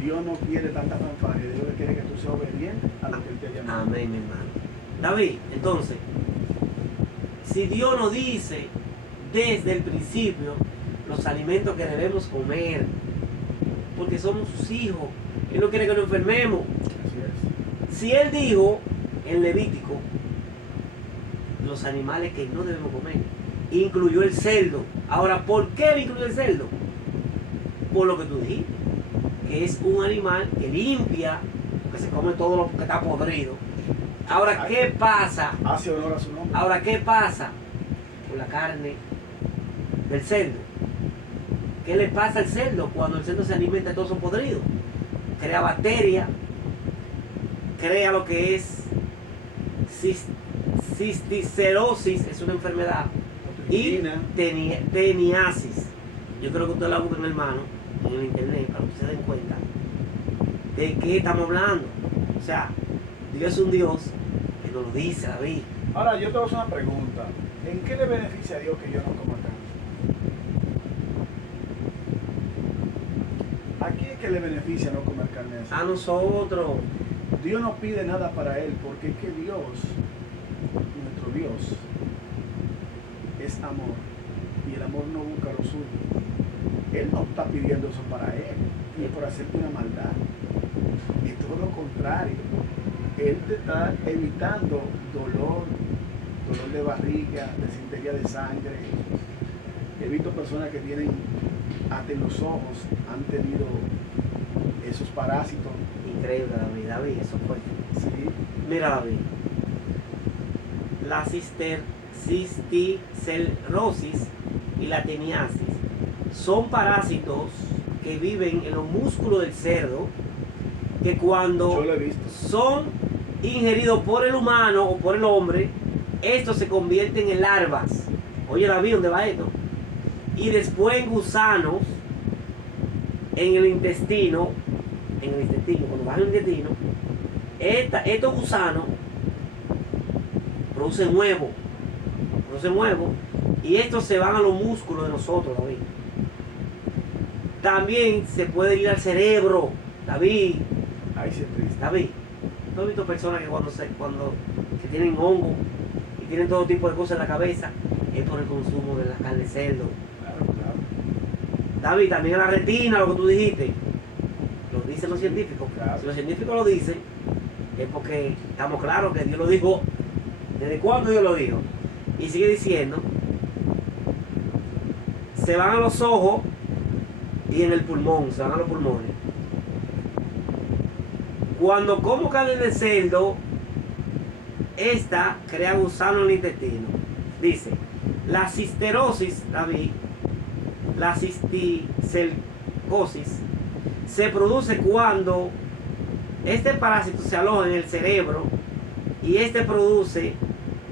Dios no quiere tanta fanfarria, Dios quiere que tú seas obediente a lo que Él te ha llamado. Amén, mi hermano. David, entonces, si Dios nos dice desde el principio los alimentos que debemos comer, porque somos sus hijos, Él no quiere que nos enfermemos. Así es. Si Él dijo en Levítico los animales que no debemos comer, incluyó el cerdo. Ahora, ¿por qué Él incluyó el cerdo? Por lo que tú dijiste, que es un animal que limpia, que se come todo lo que está podrido. Ahora, ¿qué pasa? Hace honor a su nombre. Ahora, ¿qué pasa con la carne del cerdo? ¿Qué le pasa al cerdo cuando el cerdo se alimenta de todo eso podrido? Crea bacterias, crea lo que es cisticerosis, es una enfermedad, y teniasis. Yo creo que ustedes la busquen, hermano, en el internet para que se den cuenta de qué estamos hablando. O sea, Dios es un Dios que nos lo dice, David. Ahora, yo te voy a hacer una pregunta. ¿En qué le beneficia a Dios que yo no coma carne? ¿A quién es que le beneficia no comer carne? A nosotros. Dios no pide nada para Él, porque es que Dios, nuestro Dios, es amor. Y el amor no busca lo suyo. Él no está pidiendo eso para Él, ni por hacerte una maldad. Es todo lo contrario. Él te está evitando dolor de barriga, desintería de sangre. He visto personas que tienen, hasta en los ojos, han tenido esos parásitos. Increíble, David, eso fue. Sí. Mira, David, la cisticerrosis y la teniasis son parásitos que viven en los músculos del cerdo, que cuando Yo lo he visto. son ingeridos por el humano o por el hombre, estos se convierten en larvas. Oye, David, ¿dónde va esto? Y después en gusanos en el intestino, cuando baja el intestino, estos gusanos producen huevos, y estos se van a los músculos de nosotros, David. También se puede ir al cerebro, David. Ahí sí es triste. David, ¿no he visto personas que que tienen hongo y tienen todo tipo de cosas en la cabeza? Es por el consumo de la carne de cerdo. Claro, claro. David, también la retina, lo que tú dijiste, lo dicen los científicos. Claro. Si los científicos lo dicen, es porque estamos claros que Dios lo dijo. ¿Desde cuándo Dios lo dijo? Y sigue diciendo, se van a los ojos y en el pulmón, se van a los pulmones. Cuando como carne de cerdo, esta crea gusano en el intestino. Dice, la cisterosis, David, la cisticercosis, se produce cuando este parásito se aloja en el cerebro y este produce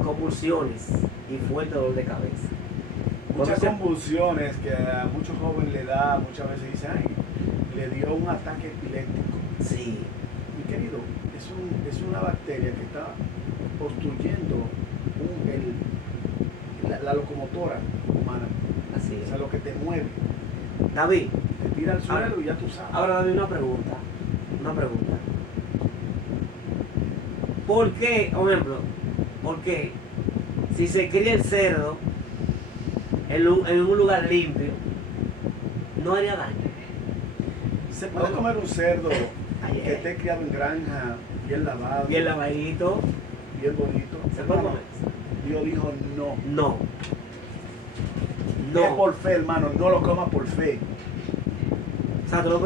convulsiones y fuerte dolor de cabeza. Muchas Cuando se- convulsiones que a muchos jóvenes le da, muchas veces dicen, ay, le dio un ataque epiléptico. Sí, Mi querido, es una bacteria que está obstruyendo la locomotora humana. así O es. sea, lo que te mueve. David, Te tira al suelo y ya tú sabes. ahora David, una pregunta. ¿Por qué, por ejemplo, por qué si se cría el cerdo en un lugar limpio, no haría daño? Se puede comer un cerdo Ay, que esté criado en granja, bien lavado, Bien lavadito, bien bonito. ¿se puede comer? Dios dijo no. No. Es No. por fe, hermano, no lo comas por fe. O sea, tú lo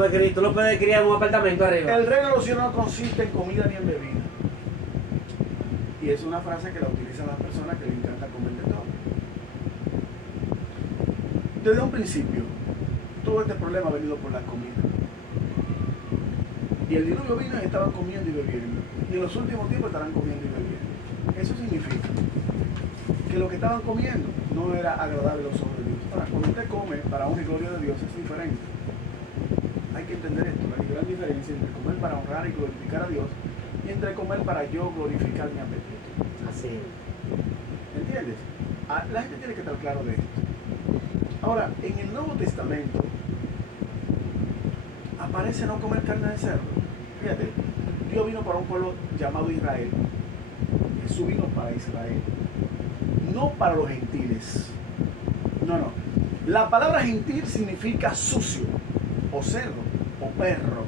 puedes criar en un apartamento arriba. El reino de los cielos no consiste en comida ni en bebida. Y es una frase que la utilizan las personas que les encanta comer de todo. Desde un principio, todo este problema ha venido por la comida. Y el diluvio vino y estaban comiendo y bebiendo. Y en los últimos tiempos estarán comiendo y bebiendo. Eso significa que lo que estaban comiendo no era agradable a los ojos de Dios. Ahora, cuando usted come para honra y gloria de Dios es diferente. Hay que entender esto, la gran diferencia entre comer para honrar y glorificar a Dios y entre comer para yo glorificar mi apetito. Así es. ¿Entiendes? La gente tiene que estar claro de esto. Ahora, en el Nuevo Testamento aparece no comer carne de cerdo. Fíjate, Dios vino para un pueblo llamado Israel. Jesús vino para Israel, no para los gentiles. No, no. La palabra gentil significa sucio, o cerdo, o perro.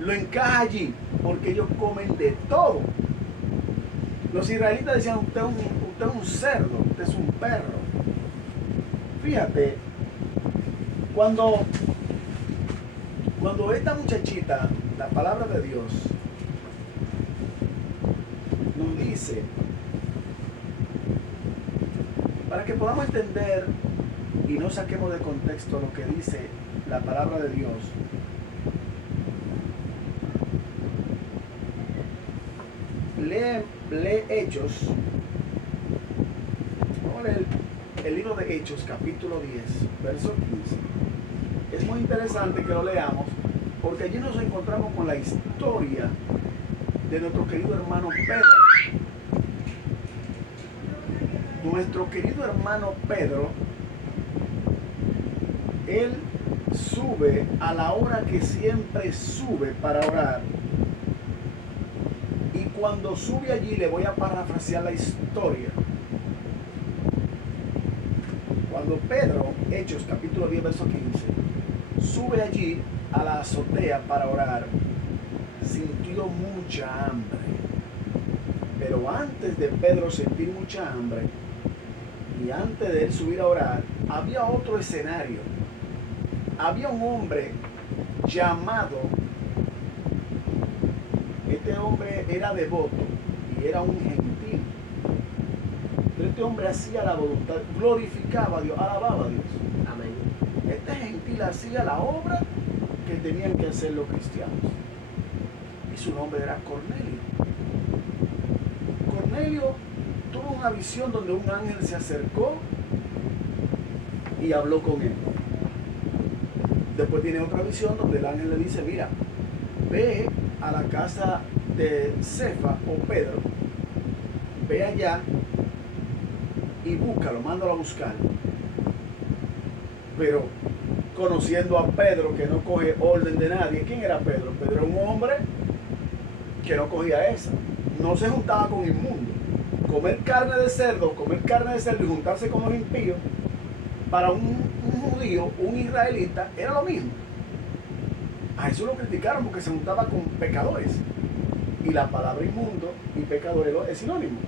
Lo encaja allí, porque ellos comen de todo. Los israelitas decían, usted es un cerdo, usted es un perro. Fíjate, cuando esta muchachita, la palabra de Dios, nos dice, para que podamos entender y no saquemos de contexto lo que dice la palabra de Dios, lee Hechos. Vamos a leer el libro de Hechos, capítulo 10, verso 15. Es muy interesante que lo leamos porque allí nos encontramos con la historia de nuestro querido hermano Pedro. Nuestro querido hermano Pedro, él sube a la hora que siempre sube para orar. Y cuando sube allí, le voy a parafrasear la historia. Cuando Pedro, Hechos capítulo 10, verso 15, sube allí a la azotea para orar, sintió mucha hambre. Pero antes de Pedro sentir mucha hambre, y antes de él subir a orar, había otro escenario. Había un hombre llamado, este hombre era devoto y era un gentil. Pero este hombre hacía la voluntad, glorificaba a Dios, alababa a Dios. Amén. Este gentil hacía la obra que tenían que hacer los cristianos. Y su nombre era Cornelio. Cornelio tuvo una visión donde un ángel se acercó y habló con él. Después tiene otra visión donde el ángel le dice, mira, ve a la casa de Cefa o Pedro, ve allá y búscalo, mándalo a buscar. Pero conociendo a Pedro que no coge orden de nadie, ¿quién era Pedro? Pedro era un hombre que no cogía esa, no se juntaba con inmundos. Comer carne de cerdo y juntarse con los impíos, para un judío, un israelita, era lo mismo. A Jesús lo criticaron porque se juntaba con pecadores. Y la palabra inmundo y pecador es sinónimo.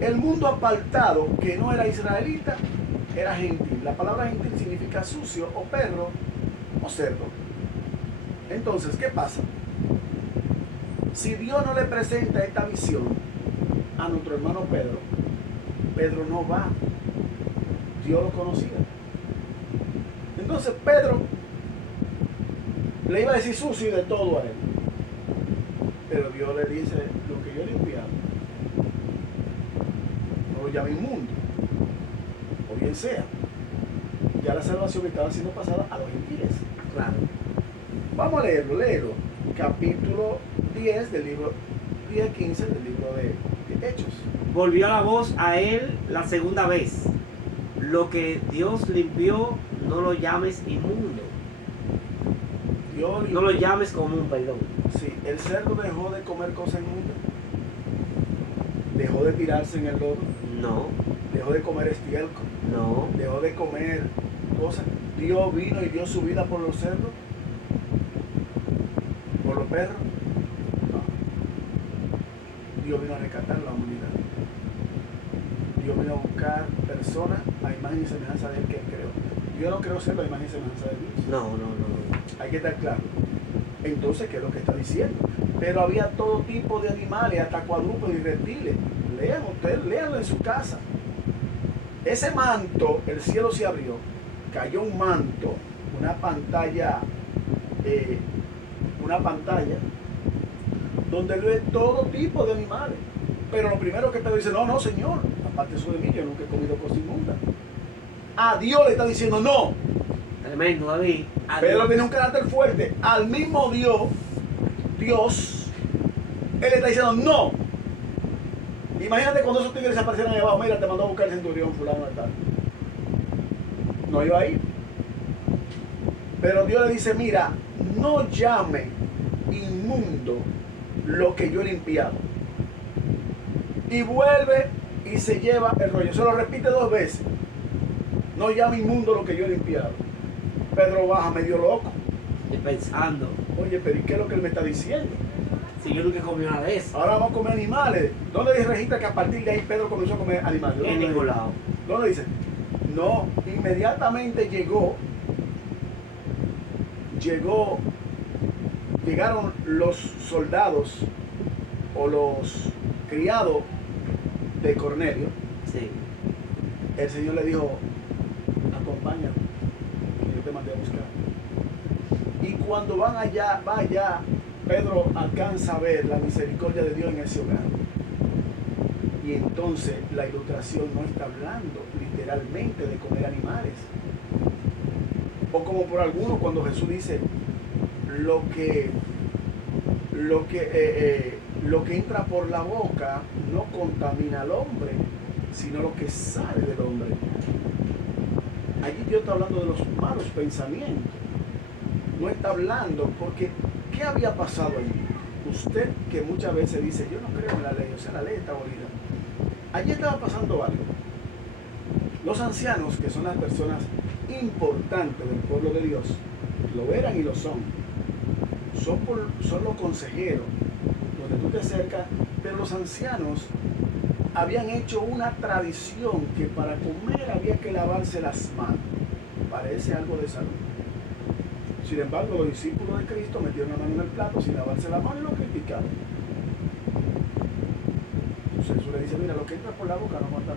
El mundo apartado, que no era israelita, era gentil. La palabra gentil significa sucio, o perro, o cerdo. Entonces, ¿qué pasa? Si Dios no le presenta esta visión a nuestro hermano Pedro, Pedro no va. Dios lo conocía. Entonces Pedro le iba a decir sucio y de todo a él. Pero Dios le dice, lo que yo he limpiado, no lo llame inmundo. O bien sea, ya la salvación estaba siendo pasada a los gentiles. Claro. Vamos a léelo. Capítulo 10 del libro 10-15 del libro de Hechos. Volvió la voz a él la segunda vez. Lo que Dios limpió, no lo llames inmundo. Dios No lo llames común, perdón. Sí, el cerdo dejó de comer cosas inmundas. Dejó de tirarse en el lodo. No, Dejó de comer estiércol. no. Dejó de comer cosas. Dios vino y dio su vida por los cerdos. Por los perros. No. Dios vino a rescatar la humanidad. Dios vino a buscar personas a imagen y semejanza de él que él creó. Dios no creó cerdo a imagen y semejanza de Dios. No. Hay que estar claro. Entonces, ¿qué es lo que está diciendo? Pero había todo tipo de animales, hasta cuadrúpedos y reptiles. Lean ustedes, léanlo en su casa. Ese manto, el cielo se abrió, cayó un manto, una pantalla, donde ve todo tipo de animales. Pero lo primero que Pedro dice, no, Señor, aparte eso de mí, yo nunca he comido cosa inmunda. A Dios le está diciendo no. Tremendo, David. Pedro tiene un carácter fuerte. Al mismo Dios, él le está diciendo no. Imagínate cuando esos tigres aparecieron ahí abajo, mira, te mandó a buscar el centurión fulano de tal. No iba a ir. Pero Dios le dice, mira, no llame inmundo lo que yo he limpiado. Y vuelve y se lleva el rollo. Se lo repite 2 veces. No llame inmundo lo que yo he limpiado. Pedro baja medio loco. Y pensando, Oye, pero ¿y qué es lo que él me está diciendo? si yo nunca he comido nada de eso. Ahora vamos a comer animales. ¿Dónde dice registra que a partir de ahí Pedro comenzó a comer animales? En ningún lado. ¿Dónde dice? No, inmediatamente llegaron los soldados o los criados de Cornelio. Sí. El Señor le dijo, acompáñame, que yo te mandé a buscar. Y cuando va allá, Pedro alcanza a ver la misericordia de Dios en ese hogar. Y entonces la ilustración no está hablando literalmente de comer animales. O como por algunos cuando Jesús dice, lo que entra por la boca no contamina al hombre, sino lo que sale del hombre. Allí Dios está hablando de los malos pensamientos. No está hablando porque ¿qué había pasado allí? Usted que muchas veces dice, yo no creo en la ley, o sea, la ley está abolida. Allí estaba pasando algo. Los ancianos, que son las personas importantes del pueblo de Dios, lo eran y lo son. Son los consejeros, donde tú te acercas, pero los ancianos habían hecho una tradición que para comer había que lavarse las manos. Parece algo de salud. Sin embargo, los discípulos de Cristo metieron la mano en el plato sin lavarse la mano y lo criticaron. Entonces Jesús le dice, mira, lo que entra por la boca no mata,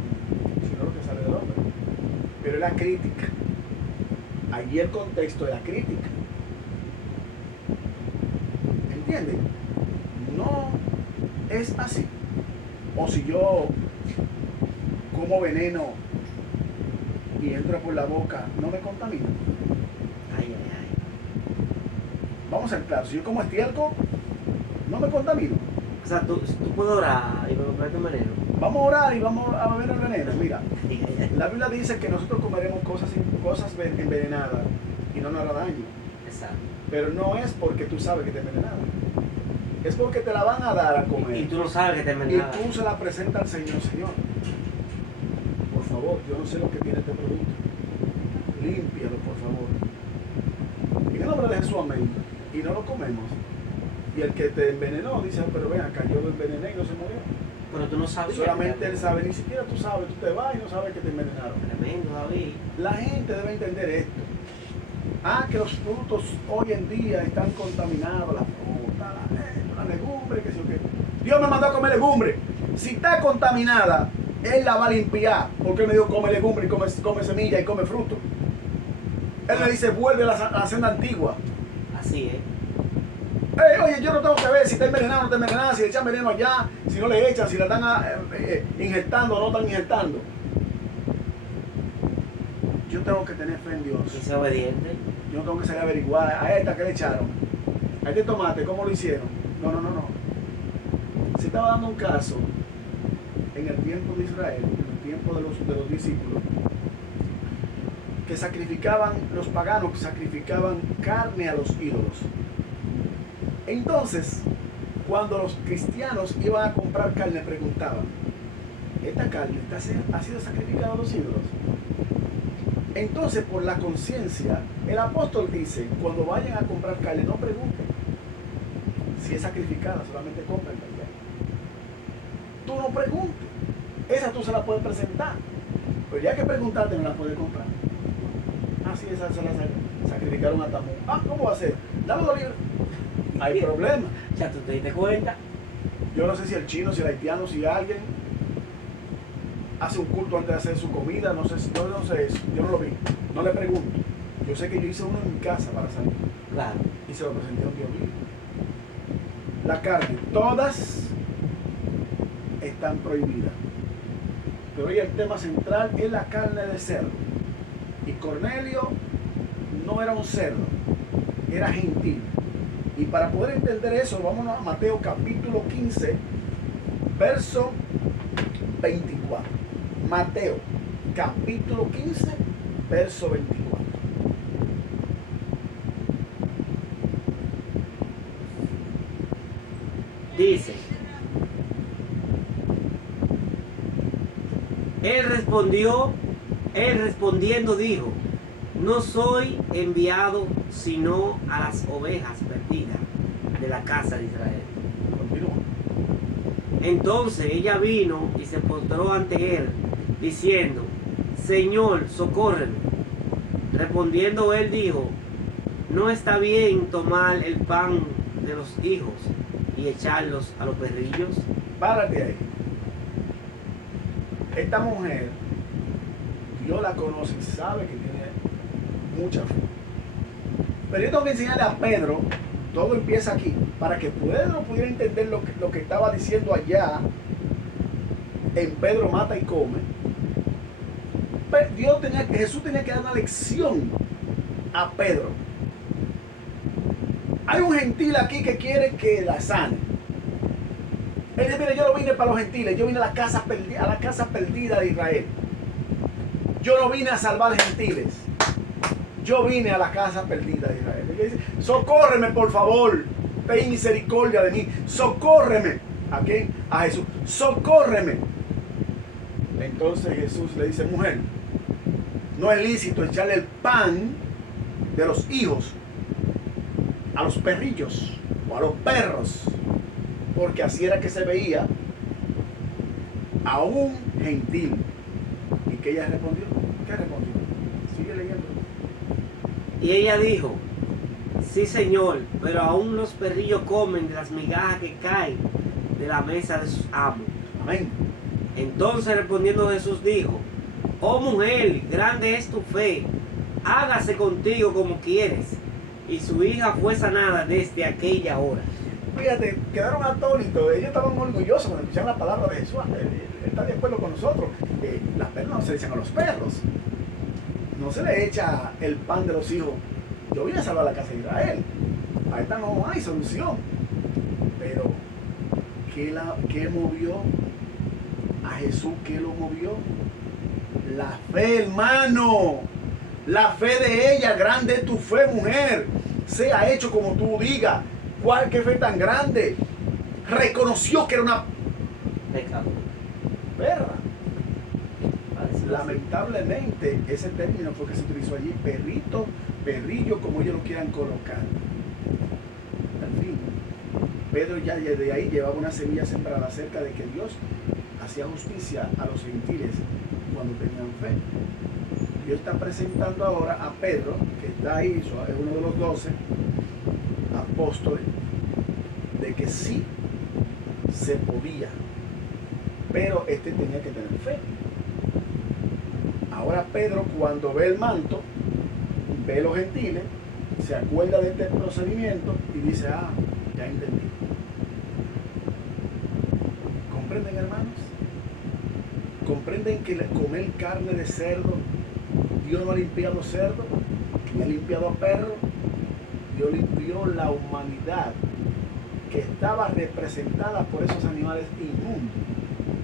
sino lo que sale del hombre. Pero era crítica. Allí el contexto era crítica. ¿Entienden? No es así. O si yo como veneno y entra por la boca, ¿no me contamina? Ay. Vamos a ser claros, si yo como estiércol, no me contamino. O sea, tú puedes orar y comprarte un veneno. Vamos a orar y vamos a beber el veneno. Mira, la Biblia dice que nosotros comeremos cosas envenenadas y no nos hará daño. Exacto. Pero no es porque tú sabes que te envenenada. Es porque te la van a dar a comer. Y tú no sabes que te Y envenenas. tú se la presentas al Señor. Señor, por favor, yo no sé lo que tiene este producto. Límpialo, por favor. En el nombre de Jesús, amén. Y no lo comemos. Y el que te envenenó dice, pero ven acá, yo lo envenené y no se murió. Pero tú no sabes. Solamente él sabe, ni siquiera tú sabes, tú te vas y no sabes que te envenenaron. Tremendo, David. La gente debe entender esto. Que los frutos hoy en día están contaminados, la fruta, la coman legumbre, que sí o qué. Dios me mandó a comer legumbre. Si está contaminada, Él la va a limpiar. Porque Él me dijo, come legumbre y come semilla y come fruto. Él me dice, vuelve a la senda antigua. Así es. Oye, yo no tengo que ver si está envenenado o no está envenenado, si le echan veneno allá, si no le echan, si le están inyectando o no están inyectando. Yo tengo que tener fe en Dios. Y ser obediente. Yo no tengo que salir a averiguar a esta que le echaron, a este tomate, cómo lo hicieron. No. Se estaba dando un caso en el tiempo de Israel, en el tiempo de los discípulos, que sacrificaban, los paganos que sacrificaban carne a los ídolos. Entonces, cuando los cristianos iban a comprar carne, preguntaban, ¿esta carne ha sido sacrificada a los ídolos? Entonces, por la conciencia, el apóstol dice, cuando vayan a comprar carne, no pregunten si es sacrificada, solamente compren carne. Tú no preguntes, esa tú se la puedes presentar, pero ya que preguntarte no la puedes comprar. Así esa se la sacrificaron a Tamú. ¿Cómo va a ser? Dame los libros. Hay problema. Ya tú te diste cuenta. Yo no sé si el chino, si el haitiano, si alguien hace un culto antes de hacer su comida, no sé eso, yo no lo vi, no le pregunto. Yo sé que yo hice uno en mi casa para salir. Claro. Y se lo presenté a un Dios mío. La carne, todas están prohibidas. Pero hoy el tema central es la carne de cerdo. Y Cornelio no era un cerdo, era gentil. Y para poder entender eso, vámonos a Mateo capítulo 15, verso 24. Mateo capítulo 15, verso 24. Dice, él respondiendo dijo, no soy enviado sino a las ovejas perdidas de la casa de Israel. Continúa. Entonces ella vino y se postró ante él, diciendo, Señor, socórreme. Respondiendo él dijo, no está bien tomar el pan de los hijos y echarlos a los perrillos. Párate ahí. Esta mujer, Dios la conoce y sabe que tiene mucha fe. Pero yo tengo que enseñarle a Pedro, todo empieza aquí, para que Pedro pudiera entender lo que estaba diciendo allá en Pedro mata y come. Jesús tenía que dar una lección a Pedro. Hay un gentil aquí que quiere que la sane. Él dice, mire, yo no vine para los gentiles, yo vine a la casa perdida de Israel. Yo no vine a salvar gentiles. Yo vine a la casa perdida de Israel. Él dice, socórreme por favor, ten misericordia de mí, socórreme. ¿A quién? A Jesús, socórreme. Entonces Jesús le dice, mujer, no es lícito echarle el pan de los hijos a los perrillos o a los perros, porque así era que se veía a un gentil. ¿Y qué ella respondió? ¿Qué respondió? Sigue leyendo. Y ella dijo, sí Señor, pero aún los perrillos comen de las migajas que caen de la mesa de sus amos. Amén. Entonces respondiendo Jesús dijo, oh mujer, grande es tu fe, hágase contigo como quieres. Y su hija fue sanada desde aquella hora. Fíjate, quedaron atónitos, ellos estaban orgullosos cuando escucharon la palabra de Jesús. Él está de acuerdo con nosotros. Las perlas no se le echan a los perros. No se le echa el pan de los hijos. Yo vine a salvar la casa de Israel. A esta no hay solución. Pero, ¿qué movió a Jesús? ¿Qué lo movió? La fe, hermano. La fe de ella. Grande es tu fe, mujer. Sea hecho como tú digas. ¿Cuál que fe tan grande? Reconoció que era una Pecado. perra. Para decirlo así. Lamentablemente, ese término fue que se utilizó allí, perrito, perrillo, como ellos lo quieran colocar. Al fin, Pedro ya desde ahí llevaba una semilla sembrada acerca de que Dios hacía justicia a los gentiles cuando tenían fe. Dios está presentando ahora a Pedro, que está ahí, es uno de los 12 apóstoles, de que sí se podía, pero este tenía que tener fe. Ahora Pedro, cuando ve el manto, ve los gentiles, se acuerda de este procedimiento y dice, ah, ya entendí. ¿Comprenden, hermanos? ¿Comprenden que comer carne de cerdo, Dios no ha limpiado cerdo, ni ha limpiado a perro? Dios limpió la humanidad que estaba representada por esos animales inmundos,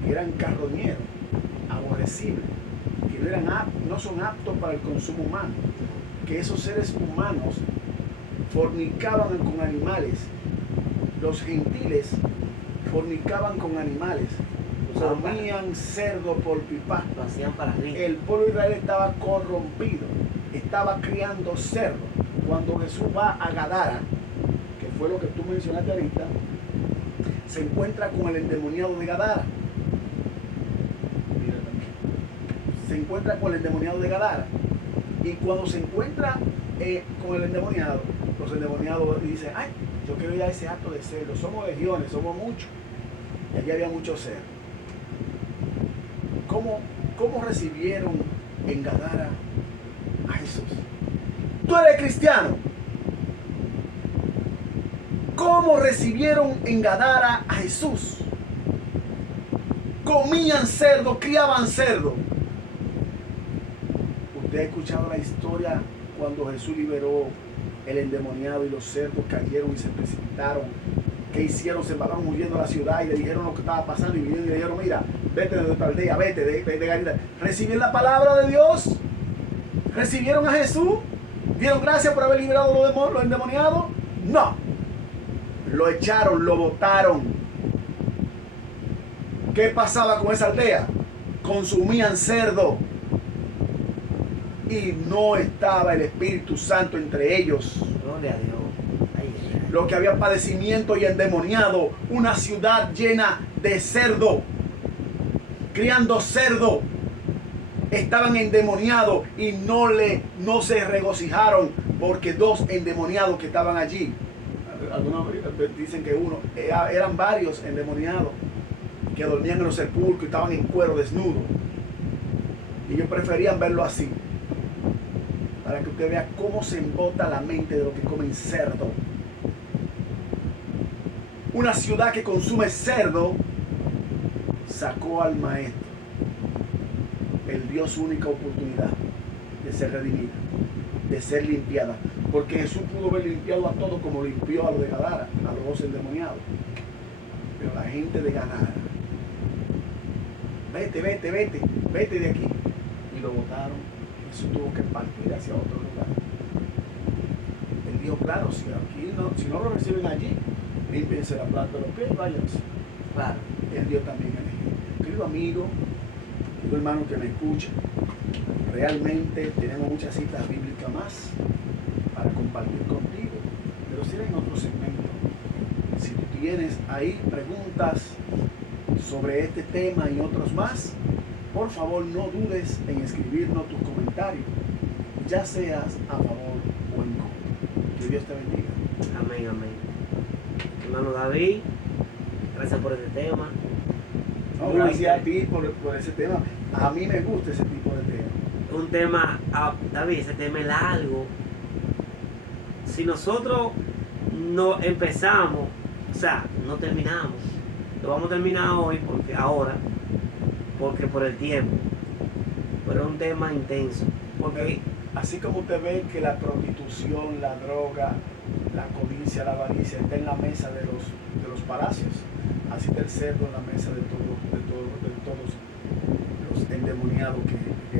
que eran carroñeros, aborrecibles, que no son aptos para el consumo humano, que esos seres humanos fornicaban con animales. Los gentiles fornicaban con animales, comían cerdo por pipa. Lo hacían para arriba. El pueblo de Israel estaba corrompido, estaba criando cerdo. Cuando Jesús va a Gadara, que fue lo que tú mencionaste ahorita, se encuentra con el endemoniado de Gadara. Se encuentra con el endemoniado de Gadara. Y cuando se encuentra con el endemoniado, los endemoniados dicen, ay, yo quiero ir a ese acto de cerdo, somos legiones, somos muchos. Y allí había muchos cerdos. ¿Cómo recibieron en Gadara a Jesús? Tú eres cristiano. ¿Cómo recibieron en Gadara a Jesús? Comían cerdo, criaban cerdo. ¿Usted ha escuchado la historia cuando Jesús liberó el endemoniado y los cerdos cayeron y se precipitaron? ¿Qué hicieron? Se embarraron huyendo a la ciudad y le dijeron lo que estaba pasando y vinieron y le dijeron, mira, vete de nuestra aldea, vete de Galilea. ¿Recibieron la palabra de Dios? ¿Recibieron a Jesús? ¿Dieron gracias por haber liberado los endemoniados? No. Lo echaron, lo botaron. ¿Qué pasaba con esa aldea? Consumían cerdo. Y no estaba el Espíritu Santo entre ellos. Gloria a Dios. Lo que había padecimiento y endemoniado, una ciudad llena de cerdo, criando cerdo, estaban endemoniados y no se regocijaron porque dos endemoniados que estaban allí, algunos dicen que eran varios endemoniados que dormían en los sepulcros y estaban en cuero desnudo, y ellos preferían verlo así, para que usted vea cómo se embota la mente de los que comen cerdo. Una ciudad que consume cerdo sacó al maestro. Él dio su única oportunidad de ser redimida, de ser limpiada. Porque Jesús pudo haber limpiado a todos como limpió a los de Gadara, a los dos endemoniados. Pero la gente de Gadara, vete de aquí. Y lo botaron. Jesús tuvo que partir hacia otro lugar. Él dijo, claro, si no lo reciben allí, límpiense la planta de los pies y váyanse. Claro. Él dio también el ejemplo. Querido amigo, querido hermano que me escucha, realmente tenemos muchas citas bíblicas más para compartir contigo, pero será en otro segmento. Si tú tienes ahí preguntas sobre este tema y otros más, por favor no dudes en escribirnos tus comentarios, ya seas a favor o en contra. Que Dios te bendiga. Amén, amén. Hermano David, gracias por este tema. No, gracias a ti por ese tema. A mí me gusta ese tipo de tema. Un tema, David, ese tema es largo. Si nosotros no empezamos, o sea, no terminamos. Lo vamos a terminar hoy porque por el tiempo. Pero es un tema intenso. Porque así como usted ve que la prostitución, la droga, la codicia, la avaricia está en la mesa de los palacios, así está el cerdo en la mesa de todos los endemoniados que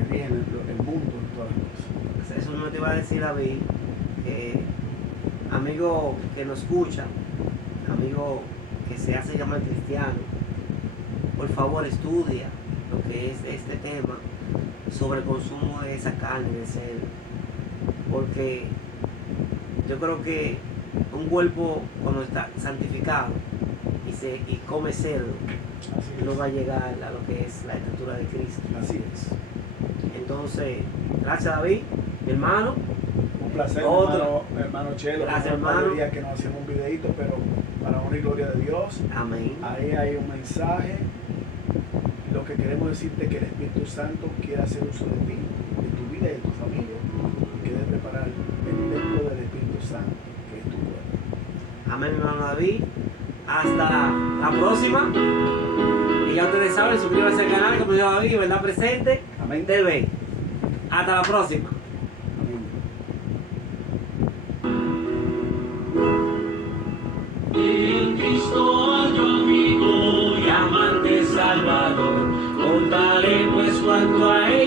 rigen el mundo y todas las cosas. eso no te iba a decir, David, que amigo que nos escucha, amigo que se hace llamar cristiano, por favor estudia lo que es este tema sobre el consumo de esa carne de cerdo, porque yo creo que un cuerpo cuando está santificado y come cerdo no va a llegar a lo que es la estatura de Cristo. Así es. Entonces, gracias David, mi hermano. Un placer, hermano Chelo. Gracias, hermano. hermano. Que nos hacemos un videito, pero para honra y gloria de Dios. Amén. Ahí hay un mensaje. Lo que queremos decirte es que el Espíritu Santo quiere hacer uso de ti, de tu vida y de tu familia, y que debe preparar el templo del Espíritu Santo, que es tu cuerpo. Amén, mi hermano David. Hasta la próxima. Y ya ustedes saben, suscríbanse al canal, como dijo David, ¿verdad? Presente. Amén. TV. Hasta la próxima. En Cristo hallo amigo y amante Salvador, contaré pues cuanto a él